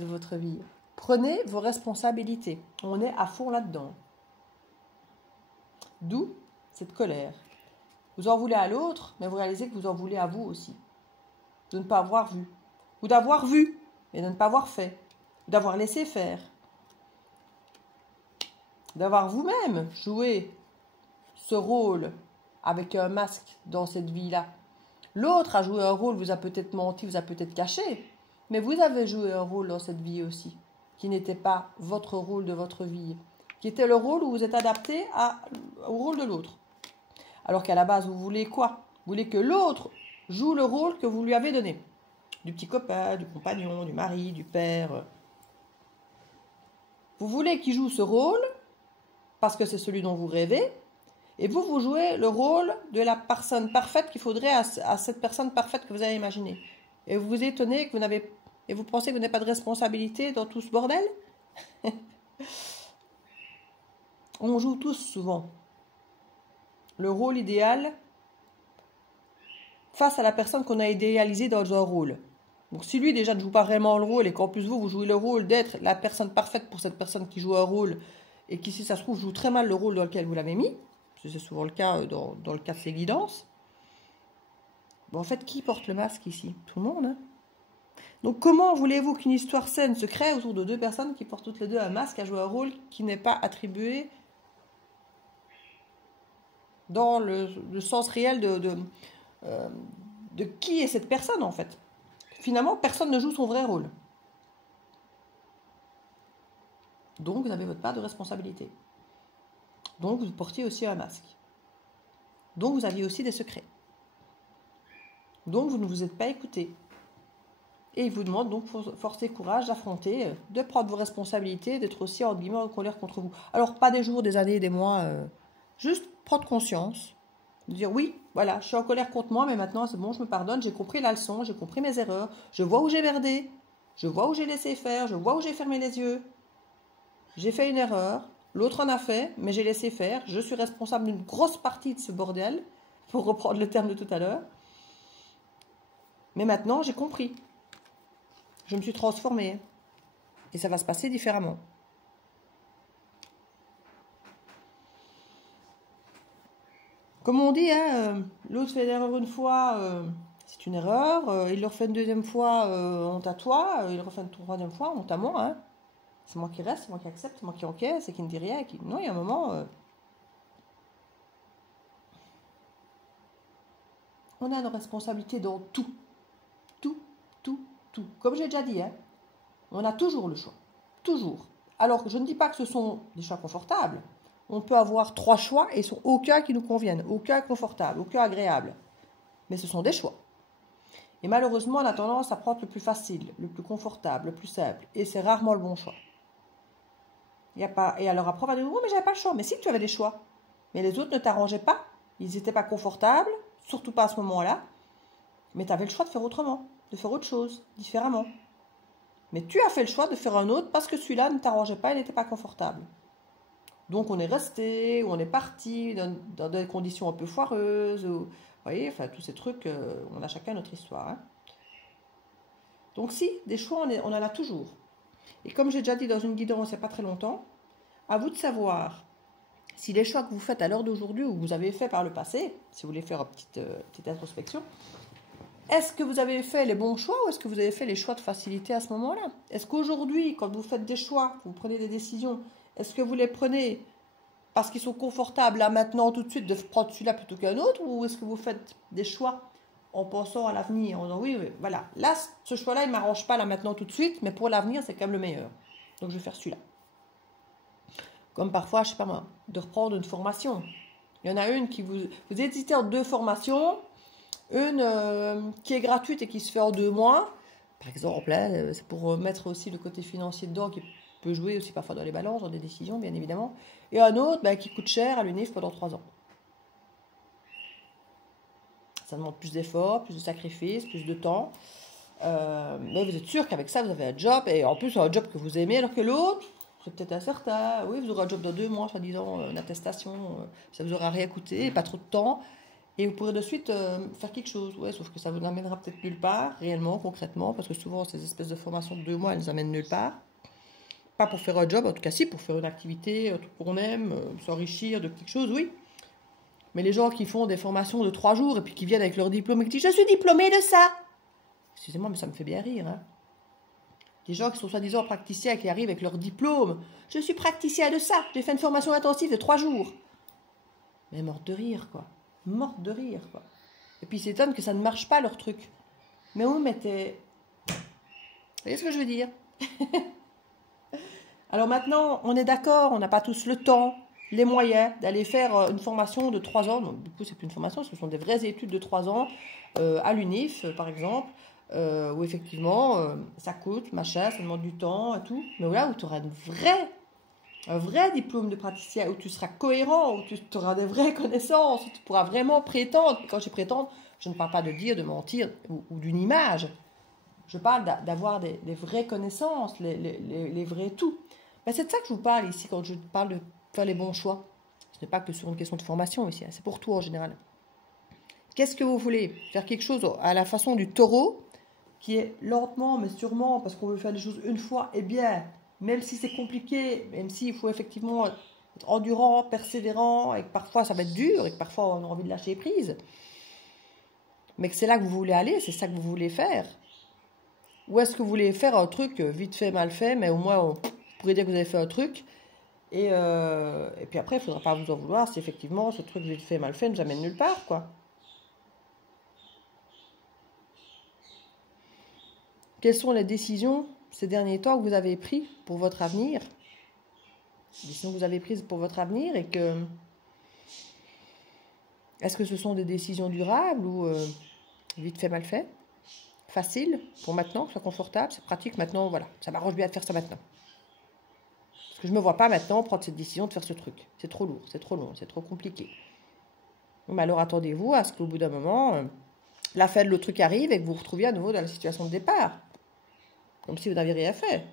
de votre vie. Prenez vos responsabilités. On est à fond là-dedans. D'où cette colère. Vous en voulez à l'autre, mais vous réalisez que vous en voulez à vous aussi. De ne pas avoir vu. Ou d'avoir vu, mais de ne pas avoir fait. D'avoir laissé faire. D'avoir vous-même joué ce rôle avec un masque dans cette vie-là. L'autre a joué un rôle, vous a peut-être menti, vous a peut-être caché, mais vous avez joué un rôle dans cette vie aussi, qui n'était pas votre rôle de votre vie, qui était le rôle où vous êtes adapté au rôle de l'autre. Alors qu'à la base, vous voulez quoi? Vous voulez que l'autre joue le rôle que vous lui avez donné. Du petit copain, du compagnon, du mari, du père. Vous voulez qu'il joue ce rôle, parce que c'est celui dont vous rêvez, et vous jouez le rôle de la personne parfaite qu'il faudrait à cette personne parfaite que vous avez imaginée. Et vous vous étonnez que vous n'avez... Et vous pensez que vous n'avez pas de responsabilité dans tout ce bordel? On joue tous souvent le rôle idéal face à la personne qu'on a idéalisée dans un rôle. Donc si lui déjà ne joue pas vraiment le rôle et qu'en plus vous jouez le rôle d'être la personne parfaite pour cette personne qui joue un rôle et qui, si ça se trouve, joue très mal le rôle dans lequel vous l'avez mis, c'est souvent le cas dans le cas de ces guidances. Bon, en fait, qui porte le masque ici? Tout le monde. Hein. Donc comment voulez-vous qu'une histoire saine se crée autour de deux personnes qui portent toutes les deux un masque à jouer un rôle qui n'est pas attribué dans le sens réel de qui est cette personne en fait. Finalement, personne ne joue son vrai rôle. Donc vous avez votre part de responsabilité. Donc vous portiez aussi un masque. Donc vous aviez aussi des secrets. Donc vous ne vous êtes pas écouté. Et il vous demande donc force et courage d'affronter, de prendre vos responsabilités, d'être aussi en guillemets en colère contre vous. Alors pas des jours, des années, des mois, juste prendre conscience, de dire oui, voilà, je suis en colère contre moi, mais maintenant c'est bon, je me pardonne, j'ai compris la leçon, j'ai compris mes erreurs, je vois où j'ai merdé, je vois où j'ai laissé faire, je vois où j'ai fermé les yeux. J'ai fait une erreur, l'autre en a fait, mais j'ai laissé faire, je suis responsable d'une grosse partie de ce bordel, pour reprendre le terme de tout à l'heure. Mais maintenant, j'ai compris. Je me suis transformée. Et ça va se passer différemment. Comme on dit, hein, l'autre fait l'erreur une fois, c'est une erreur. Il le refait une deuxième fois, honte à toi. Il le refait une troisième fois, honte à moi. Hein. C'est moi qui reste, c'est moi qui accepte, c'est moi qui encaisse, c'est qui ne dit rien. Non, il y a un moment... on a nos responsabilités dans tout. Tout, tout, tout. Comme j'ai déjà dit, hein, on a toujours le choix. Toujours. Alors, je ne dis pas que ce sont des choix confortables. On peut avoir 3 choix et aucun qui nous conviennent, aucun confortable, aucun agréable. Mais ce sont des choix. Et malheureusement, on a tendance à prendre le plus facile, le plus confortable, le plus simple. Et c'est rarement le bon choix. Il y a pas... Et alors après, on va dire, oh, mais j'avais pas le choix. Mais si, tu avais des choix. Mais les autres ne t'arrangeaient pas. Ils n'étaient pas confortables, surtout pas à ce moment-là. Mais tu avais le choix de faire autrement, de faire autre chose, différemment. Mais tu as fait le choix de faire un autre parce que celui-là ne t'arrangeait pas et n'était pas confortable. Donc on est resté, ou on est parti dans des conditions un peu foireuses. Vous voyez, enfin tous ces trucs, on a chacun notre histoire. Hein. Donc si, des choix, on en a toujours. Et comme j'ai déjà dit dans une guidance il n'y a pas très longtemps, à vous de savoir si les choix que vous faites à l'heure d'aujourd'hui ou que vous avez fait par le passé, si vous voulez faire une petite introspection, est-ce que vous avez fait les bons choix ou est-ce que vous avez fait les choix de facilité à ce moment-là? Est-ce qu'aujourd'hui, quand vous faites des choix, vous prenez des décisions, est-ce que vous les prenez parce qu'ils sont confortables là maintenant tout de suite de prendre celui-là plutôt qu'un autre ou est-ce que vous faites des choix en pensant à l'avenir, en disant oui, voilà, là, ce choix-là, il ne m'arrange pas là maintenant tout de suite, mais pour l'avenir, c'est quand même le meilleur. Donc je vais faire celui-là. Comme parfois, je ne sais pas moi, de reprendre une formation. Il y en a une qui vous hésitez entre 2 formations, une qui est gratuite et qui se fait en 2 mois, par exemple, là, c'est pour mettre aussi le côté financier dedans, qui peut jouer aussi parfois dans les balances, dans des décisions, bien évidemment, et un autre qui coûte cher à l'UNIF pendant 3 ans. Ça demande plus d'efforts, plus de sacrifices, plus de temps, mais vous êtes sûr qu'avec ça, vous avez un job, et en plus, un job que vous aimez, alors que l'autre, c'est peut-être incertain. Oui, vous aurez un job dans 2 mois, soi-disant, une attestation, ça vous aura rien coûté, pas trop de temps. Et vous pourrez de suite faire quelque chose. Ouais, sauf que ça vous n'amènera peut-être nulle part, réellement, concrètement, parce que souvent, ces espèces de formations de 2 mois, elles nous amènent nulle part. Pas pour faire un job, en tout cas si, pour faire une activité, un truc qu'on aime, s'enrichir de quelque chose, oui. Mais les gens qui font des formations de 3 jours et puis qui viennent avec leur diplôme et qui disent « Je suis diplômé de ça !» Excusez-moi, mais ça me fait bien rire. Hein. Des gens qui sont soi-disant praticiens et qui arrivent avec leur diplôme. « Je suis praticien de ça, j'ai fait une formation intensive de 3 jours. » Mais morte de rire, quoi. Morte de rire, quoi. Et puis ils s'étonnent que ça ne marche pas, leur truc. Mais oui, mais t'es... Vous voyez ce que je veux dire? Alors maintenant, on est d'accord, on n'a pas tous le temps, les moyens d'aller faire une formation de 3 ans. Donc, du coup, c'est plus une formation, ce sont des vraies études de 3 ans à l'UNIF, par exemple, où effectivement, ça coûte, machin, ça demande du temps et tout. Mais là, où tu auras un vrai diplôme de praticien, où tu seras cohérent, où tu auras des vraies connaissances, où tu pourras vraiment prétendre. Quand je prétends, je ne parle pas de dire, de mentir ou d'une image. Je parle d'avoir des vraies connaissances, les vrais tout. Ben, c'est de ça que je vous parle ici quand je parle de faire les bons choix. Ce n'est pas que sur une question de formation ici, hein, c'est pour tout en général. Qu'est-ce que vous voulez? Faire quelque chose à la façon du taureau, qui est lentement mais sûrement, parce qu'on veut faire les choses une fois, et bien, même si c'est compliqué, même s'il faut effectivement être endurant, persévérant, et que parfois ça va être dur, et que parfois on a envie de lâcher prise, mais que c'est là que vous voulez aller, c'est ça que vous voulez faire. Ou est-ce que vous voulez faire un truc vite fait, mal fait, mais au moins on pourrait dire que vous avez fait un truc. Et puis après, il ne faudra pas vous en vouloir si effectivement ce truc vite fait, mal fait nous amène nulle part, quoi. Quelles sont les décisions ces derniers temps que vous avez prises pour votre avenir? Les décisions que vous avez prises pour votre avenir et que... Est-ce que ce sont des décisions durables ou vite fait, mal fait? Facile pour maintenant, soit confortable, c'est pratique maintenant, voilà. Ça m'arrange bien de faire ça maintenant. Parce que je ne me vois pas maintenant prendre cette décision de faire ce truc. C'est trop lourd, c'est trop long, c'est trop compliqué. Mais alors attendez-vous à ce qu'au bout d'un moment, la fin de le truc arrive et que vous vous retrouviez à nouveau dans la situation de départ. Comme si vous n'aviez rien fait.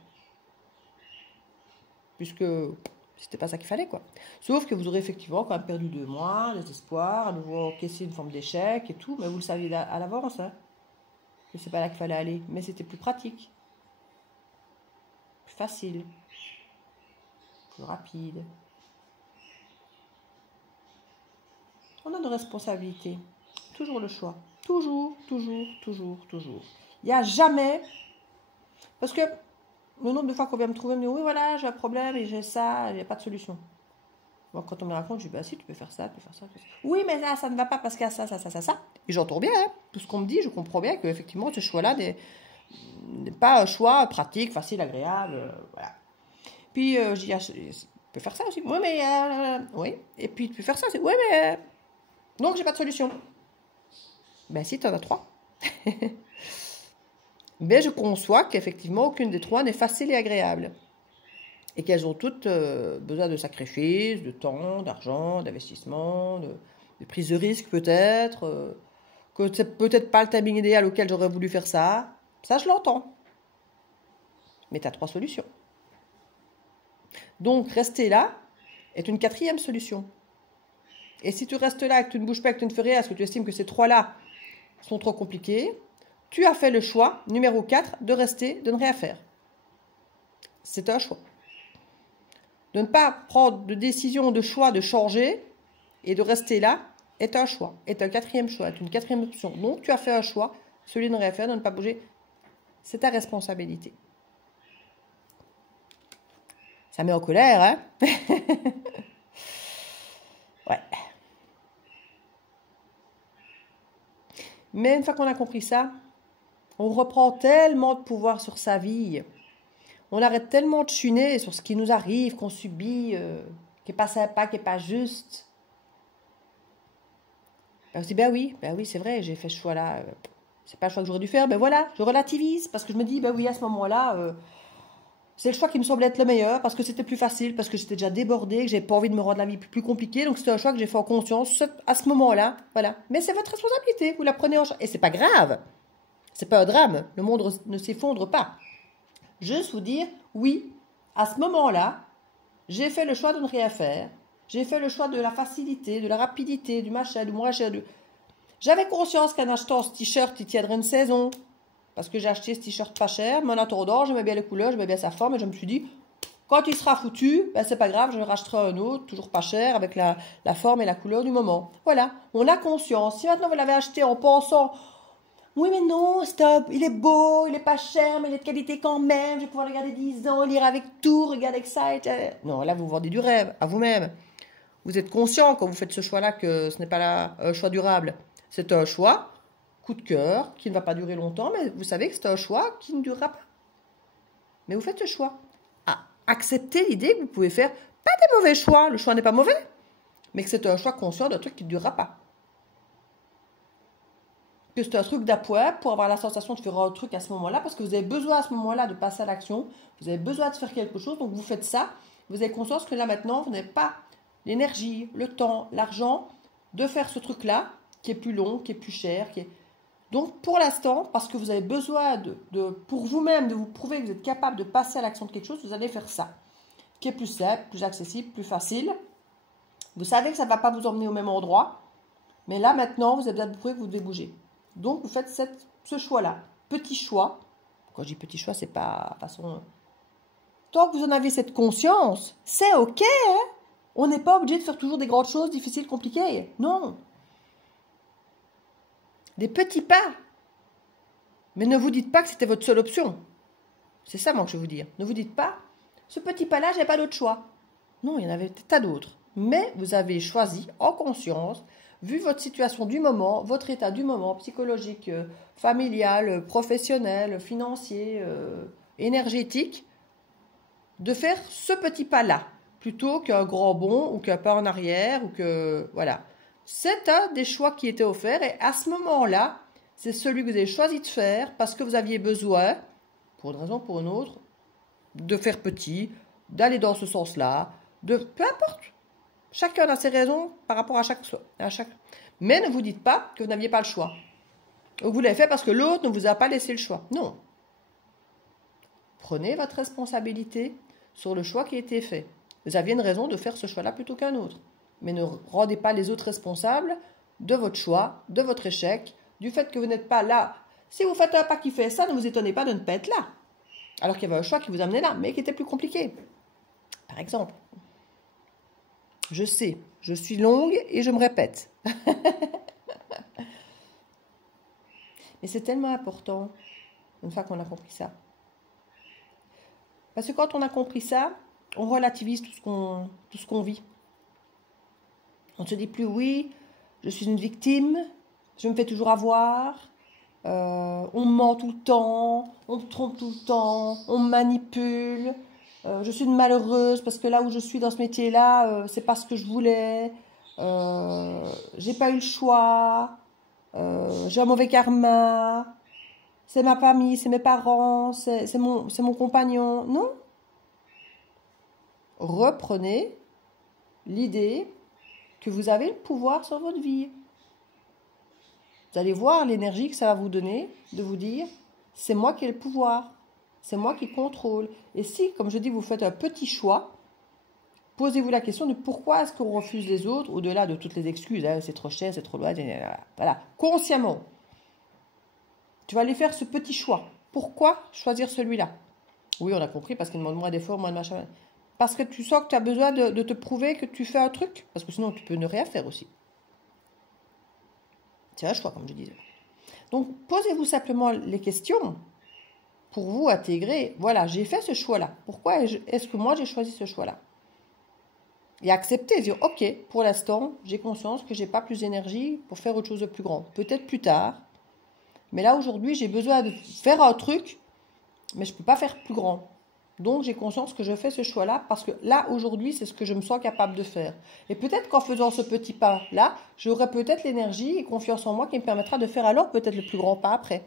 Puisque c'était pas ça qu'il fallait, quoi. Sauf que vous aurez effectivement quand même perdu 2 mois, des espoirs, à nouveau encaissé une forme d'échec et tout, mais vous le saviez à l'avance, hein, que c'est pas là qu'il fallait aller. Mais c'était plus pratique. Plus facile. Plus rapide. On a nos responsabilités. Toujours le choix. Toujours, toujours, toujours, toujours. Il n'y a jamais... Parce que le nombre de fois qu'on vient me trouver, me dit oui, voilà, j'ai un problème et j'ai ça, il n'y a pas de solution. Bon, quand on me raconte, je dis bah si, tu peux faire ça, tu peux faire ça. Oui, mais là, ça ne va pas parce qu'il y a ça, ça, ça, ça, ça. Et j'entends bien, hein, tout ce qu'on me dit, je comprends bien qu'effectivement, ce choix-là n'est pas un choix pratique, facile, agréable, voilà. Puis je dis, ah, tu peux faire ça aussi. Oui, mais... oui. Et puis tu peux faire ça aussi. Oui, mais... donc, j'ai pas de solution. Ben si, tu en as 3. Mais je conçois qu'effectivement, aucune des 3 n'est facile et agréable. Et qu'elles ont toutes besoin de sacrifices, de temps, d'argent, d'investissement, de prise de risque peut-être, que c'est peut-être pas le timing idéal auquel j'aurais voulu faire ça. Ça, je l'entends. Mais tu as 3 solutions. Donc, rester là est une 4e solution. Et si tu restes là et que tu ne bouges pas, que tu ne fais rien, parce que tu estimes que ces 3-là sont trop compliqués, tu as fait le choix, numéro 4, de rester, de ne rien faire. C'est un choix. De ne pas prendre de décision, de choix, de changer et de rester là est un choix, est un 4e choix, est une 4e option. Donc tu as fait un choix, celui de ne rien faire, de ne pas bouger. C'est ta responsabilité. Ça met en colère, hein? Ouais. Mais une fois qu'on a compris ça, on reprend tellement de pouvoir sur sa vie. On arrête tellement de chuner sur ce qui nous arrive, qu'on subit, qui n'est pas sympa, qui n'est pas juste. On se dit, ben oui, c'est vrai, j'ai fait ce choix-là. C'est pas le choix que j'aurais dû faire, ben voilà, je relativise. Parce que je me dis, ben oui, à ce moment-là, c'est le choix qui me semblait être le meilleur, parce que c'était plus facile, parce que j'étais déjà débordée, que j'avais pas envie de me rendre la vie plus compliquée. Donc c'était un choix que j'ai fait en conscience à ce moment-là. Voilà. Mais c'est votre responsabilité, vous la prenez en charge. Et c'est pas grave. C'est pas un drame. Le monde ne s'effondre pas. Juste vous dire, oui, à ce moment-là, j'ai fait le choix de ne rien faire. J'ai fait le choix de la facilité, de la rapidité, du machin, du machin. J'avais conscience qu'en achetant ce t-shirt, il tiendrait une saison. Parce que j'ai acheté ce t-shirt pas cher, mais en attendant, j'aimais bien les couleurs, j'aimais bien sa forme, et je me suis dit, quand il sera foutu, ben c'est pas grave, je rachèterai un autre, toujours pas cher, avec la forme et la couleur du moment. Voilà, on a conscience. Si maintenant vous l'avez acheté en pensant, oui mais non, stop, il est beau, il est pas cher, mais il est de qualité quand même, je vais pouvoir le garder 10 ans, lire avec tout, regarder avec ça, non, là vous vendez du rêve, à vous-même. Vous êtes conscient quand vous faites ce choix-là que ce n'est pas un choix durable. C'est un choix, coup de cœur, qui ne va pas durer longtemps, mais vous savez que c'est un choix qui ne durera pas. Mais vous faites ce choix. Acceptez l'idée que vous pouvez faire pas des mauvais choix, le choix n'est pas mauvais, mais que c'est un choix conscient d'un truc qui ne durera pas. Que c'est un truc d'appoint pour avoir la sensation de faire un truc à ce moment-là, parce que vous avez besoin à ce moment-là de passer à l'action, vous avez besoin de faire quelque chose, donc vous faites ça, vous avez conscience que là maintenant, vous n'avez pas l'énergie, le temps, l'argent de faire ce truc-là, qui est plus long, qui est plus cher, qui est... Donc, pour l'instant, parce que vous avez besoin pour vous-même, de vous prouver que vous êtes capable de passer à l'action de quelque chose, vous allez faire ça. Qui est plus simple, plus accessible, plus facile. Vous savez que ça ne va pas vous emmener au même endroit. Mais là, maintenant, vous avez besoin de vous prouver que vous devez bouger. Donc, vous faites ce choix-là. Petit choix. Quand je dis petit choix, c'est pas façon... Tant que vous en avez cette conscience, c'est OK, hein? On n'est pas obligé de faire toujours des grandes choses difficiles, compliquées. Non. Des petits pas. Mais ne vous dites pas que c'était votre seule option. C'est ça, moi, que je veux vous dire. Ne vous dites pas, ce petit pas-là, j'ai pas d'autre choix. Non, il y en avait tas d'autres. Mais vous avez choisi, en conscience, vu votre situation du moment, votre état du moment, psychologique, familial, professionnel, financier, énergétique, de faire ce petit pas-là, plutôt qu'un grand bond ou qu'un pas en arrière, ou que... Voilà. C'est un des choix qui était offert, et à ce moment-là, c'est celui que vous avez choisi de faire parce que vous aviez besoin, pour une raison ou pour une autre, de faire petit, d'aller dans ce sens-là, de... Peu importe. Chacun a ses raisons par rapport à chaque... Mais ne vous dites pas que vous n'aviez pas le choix. Ou vous l'avez fait parce que l'autre ne vous a pas laissé le choix. Non. Prenez votre responsabilité sur le choix qui a été fait. Vous aviez une raison de faire ce choix-là plutôt qu'un autre. Mais ne rendez pas les autres responsables de votre choix, de votre échec, du fait que vous n'êtes pas là. Si vous faites un pas qui fait ça, ne vous étonnez pas de ne pas être là. Alors qu'il y avait un choix qui vous amenait là, mais qui était plus compliqué. Par exemple, je sais, je suis longue et je me répète. Mais c'est tellement important, une fois qu'on a compris ça. Parce que quand on a compris ça, on relativise tout ce qu'on vit. On ne se dit plus, oui, je suis une victime, je me fais toujours avoir, on me ment tout le temps, on me trompe tout le temps, on me manipule, je suis une malheureuse parce que là où je suis dans ce métier-là, c'est pas ce que je voulais, j'ai pas eu le choix, j'ai un mauvais karma, c'est ma famille, c'est mes parents, c'est mon compagnon. Non. Reprenez l'idée que vous avez le pouvoir sur votre vie. Vous allez voir l'énergie que ça va vous donner de vous dire, c'est moi qui ai le pouvoir, c'est moi qui contrôle. Et si, comme je dis, vous faites un petit choix, posez-vous la question de pourquoi est-ce qu'on refuse les autres, au-delà de toutes les excuses, hein, c'est trop cher, c'est trop loin, voilà, consciemment. Tu vas aller faire ce petit choix. Pourquoi choisir celui-là? Oui, on a compris, parce qu'il demande moins d'efforts, moins de machin. Parce que tu sens que tu as besoin de te prouver que tu fais un truc. Parce que sinon, tu peux ne rien faire aussi. C'est un choix, comme je disais. Donc, posez-vous simplement les questions pour vous intégrer. Voilà, j'ai fait ce choix-là. Pourquoi est-ce que moi, j'ai choisi ce choix-là? Et accepter, dire, ok, pour l'instant, j'ai conscience que je n'ai pas plus d'énergie pour faire autre chose de plus grand. Peut-être plus tard. Mais là, aujourd'hui, j'ai besoin de faire un truc, mais je ne peux pas faire plus grand. Donc, j'ai conscience que je fais ce choix-là parce que là, aujourd'hui, c'est ce que je me sens capable de faire. Et peut-être qu'en faisant ce petit pas-là, j'aurai peut-être l'énergie et confiance en moi qui me permettra de faire alors peut-être le plus grand pas après.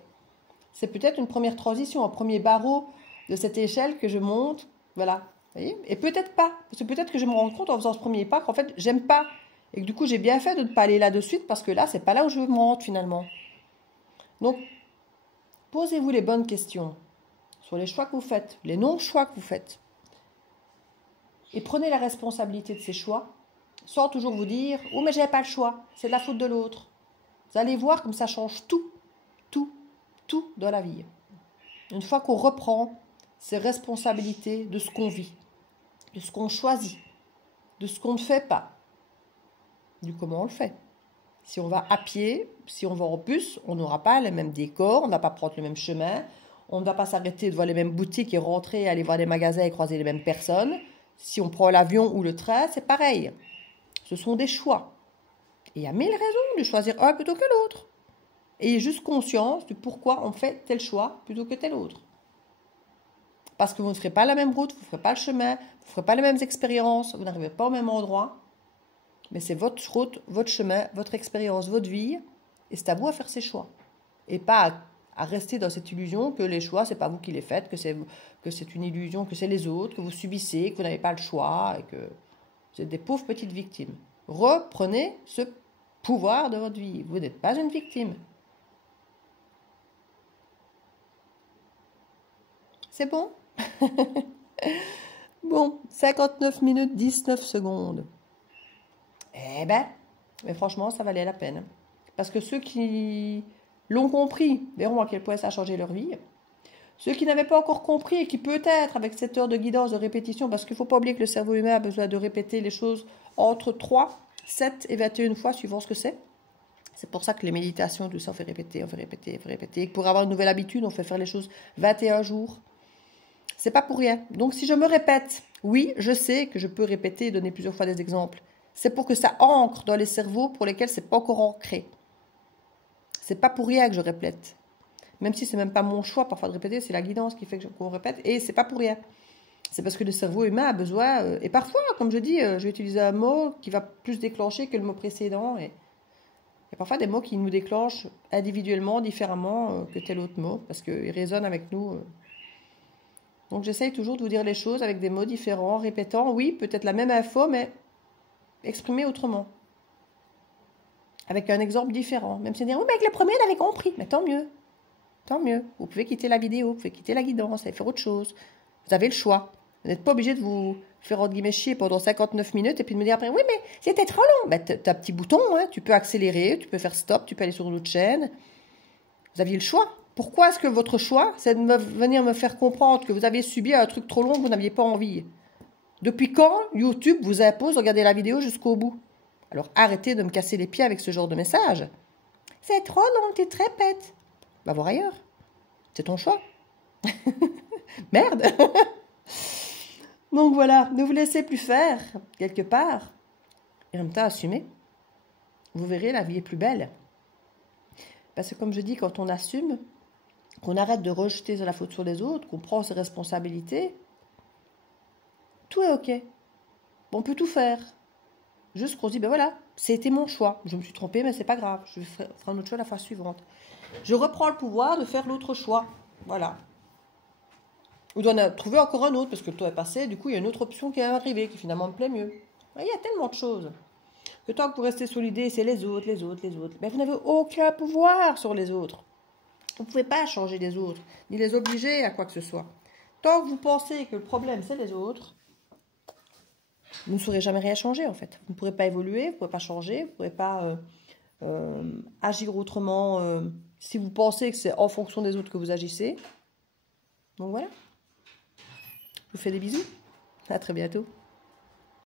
C'est peut-être une première transition, un premier barreau de cette échelle que je monte. Voilà. Vous voyez? Et peut-être pas. Parce que peut-être que je me rends compte en faisant ce premier pas qu'en fait, j'aime pas. Et que du coup, j'ai bien fait de ne pas aller là de suite parce que là, c'est pas là où je veux me rendre finalement. Donc, posez-vous les bonnes questions sur les choix que vous faites, les non-choix que vous faites. Et prenez la responsabilité de ces choix, sans toujours vous dire « Oh, mais j'avais pas le choix, c'est de la faute de l'autre ». Vous allez voir comme ça change tout dans la vie. Une fois qu'on reprend ses responsabilités de ce qu'on vit, de ce qu'on choisit, de ce qu'on ne fait pas, du comment on le fait. Si on va à pied, si on va en bus, on n'aura pas les mêmes décors, on ne va pas prendre le même chemin, on ne va pas s'arrêter de voir les mêmes boutiques et rentrer, aller voir des magasins et croiser les mêmes personnes. Si on prend l'avion ou le train, c'est pareil. Ce sont des choix. Et il y a mille raisons de choisir un plutôt que l'autre. Et ayez juste conscience de pourquoi on fait tel choix plutôt que tel autre. Parce que vous ne ferez pas la même route, vous ne ferez pas le chemin, vous ne ferez pas les mêmes expériences, vous n'arrivez pas au même endroit. Mais c'est votre route, votre chemin, votre expérience, votre vie. Et c'est à vous à faire ces choix. Et pas à rester dans cette illusion que les choix, c'est pas vous qui les faites, que c'est une illusion, que c'est les autres, que vous subissez, que vous n'avez pas le choix et que vous êtes des pauvres petites victimes. Reprenez ce pouvoir de votre vie. Vous n'êtes pas une victime. C'est bon? Bon, 59 minutes, 19 secondes. Eh ben, mais franchement, ça valait la peine. Parce que ceux qui l'ont compris verront à quel point ça a changé leur vie. Ceux qui n'avaient pas encore compris et qui peut-être, avec cette heure de guidance, de répétition, parce qu'il ne faut pas oublier que le cerveau humain a besoin de répéter les choses entre 3, 7 et 21 fois, suivant ce que c'est. C'est pour ça que les méditations, tout ça, on fait répéter, on fait répéter, on fait répéter. Et pour avoir une nouvelle habitude, on fait faire les choses 21 jours. C'est pas pour rien. Donc si je me répète, oui, je sais que je peux répéter et donner plusieurs fois des exemples. C'est pour que ça ancre dans les cerveaux pour lesquels c'est pas encore ancré. C'est pas pour rien que je répète. Même si c'est même pas mon choix parfois de répéter, c'est la guidance qui fait qu'on répète. Et c'est pas pour rien. C'est parce que le cerveau humain a besoin... et parfois, comme je dis, je vais utiliser un mot qui va plus déclencher que le mot précédent. Et il y a parfois des mots qui nous déclenchent individuellement, différemment que tel autre mot, parce qu'ils résonnent avec nous. Donc j'essaye toujours de vous dire les choses avec des mots différents, répétant, oui, peut-être la même info, mais exprimée autrement. Avec un exemple différent. Même si on dit, oui, mais avec le premier, on avait compris. Mais tant mieux. Tant mieux. Vous pouvez quitter la vidéo, vous pouvez quitter la guidance, et faire autre chose. Vous avez le choix. Vous n'êtes pas obligé de vous faire entre guillemets chier pendant 59 minutes et puis de me dire après, oui, mais c'était trop long. Ben, tu as un petit bouton, hein, tu peux accélérer, tu peux faire stop, tu peux aller sur une autre chaîne. Vous aviez le choix. Pourquoi est-ce que votre choix, c'est de venir me faire comprendre que vous avez subi un truc trop long que vous n'aviez pas envie? Depuis quand YouTube vous impose de regarder la vidéo jusqu'au bout? Alors arrêtez de me casser les pieds avec ce genre de message. C'est trop long, tu te répètes. Va voir ailleurs. C'est ton choix. Merde. Donc voilà, ne vous laissez plus faire, quelque part. Et en même temps, assumez. Vous verrez, la vie est plus belle. Parce que comme je dis, quand on assume, qu'on arrête de rejeter la faute sur les autres, qu'on prend ses responsabilités, tout est ok. On peut tout faire. Juste qu'on se dit, ben voilà, c'était mon choix. Je me suis trompée, mais c'est pas grave. Je ferai un autre choix la fois suivante. Je reprends le pouvoir de faire l'autre choix. Voilà. Ou d'en trouver encore un autre, parce que le temps est passé, du coup, il y a une autre option qui est arrivée, qui finalement me plaît mieux. Il y a tellement de choses. Que tant que vous restez sur l'idée, c'est les autres, les autres, les autres. Mais vous n'avez aucun pouvoir sur les autres. Vous ne pouvez pas changer les autres, ni les obliger à quoi que ce soit. Tant que vous pensez que le problème, c'est les autres, vous ne saurez jamais rien changer, en fait. Vous ne pourrez pas évoluer, vous ne pourrez pas changer, vous ne pourrez pas agir autrement si vous pensez que c'est en fonction des autres que vous agissez. Donc voilà. Je vous fais des bisous. À très bientôt.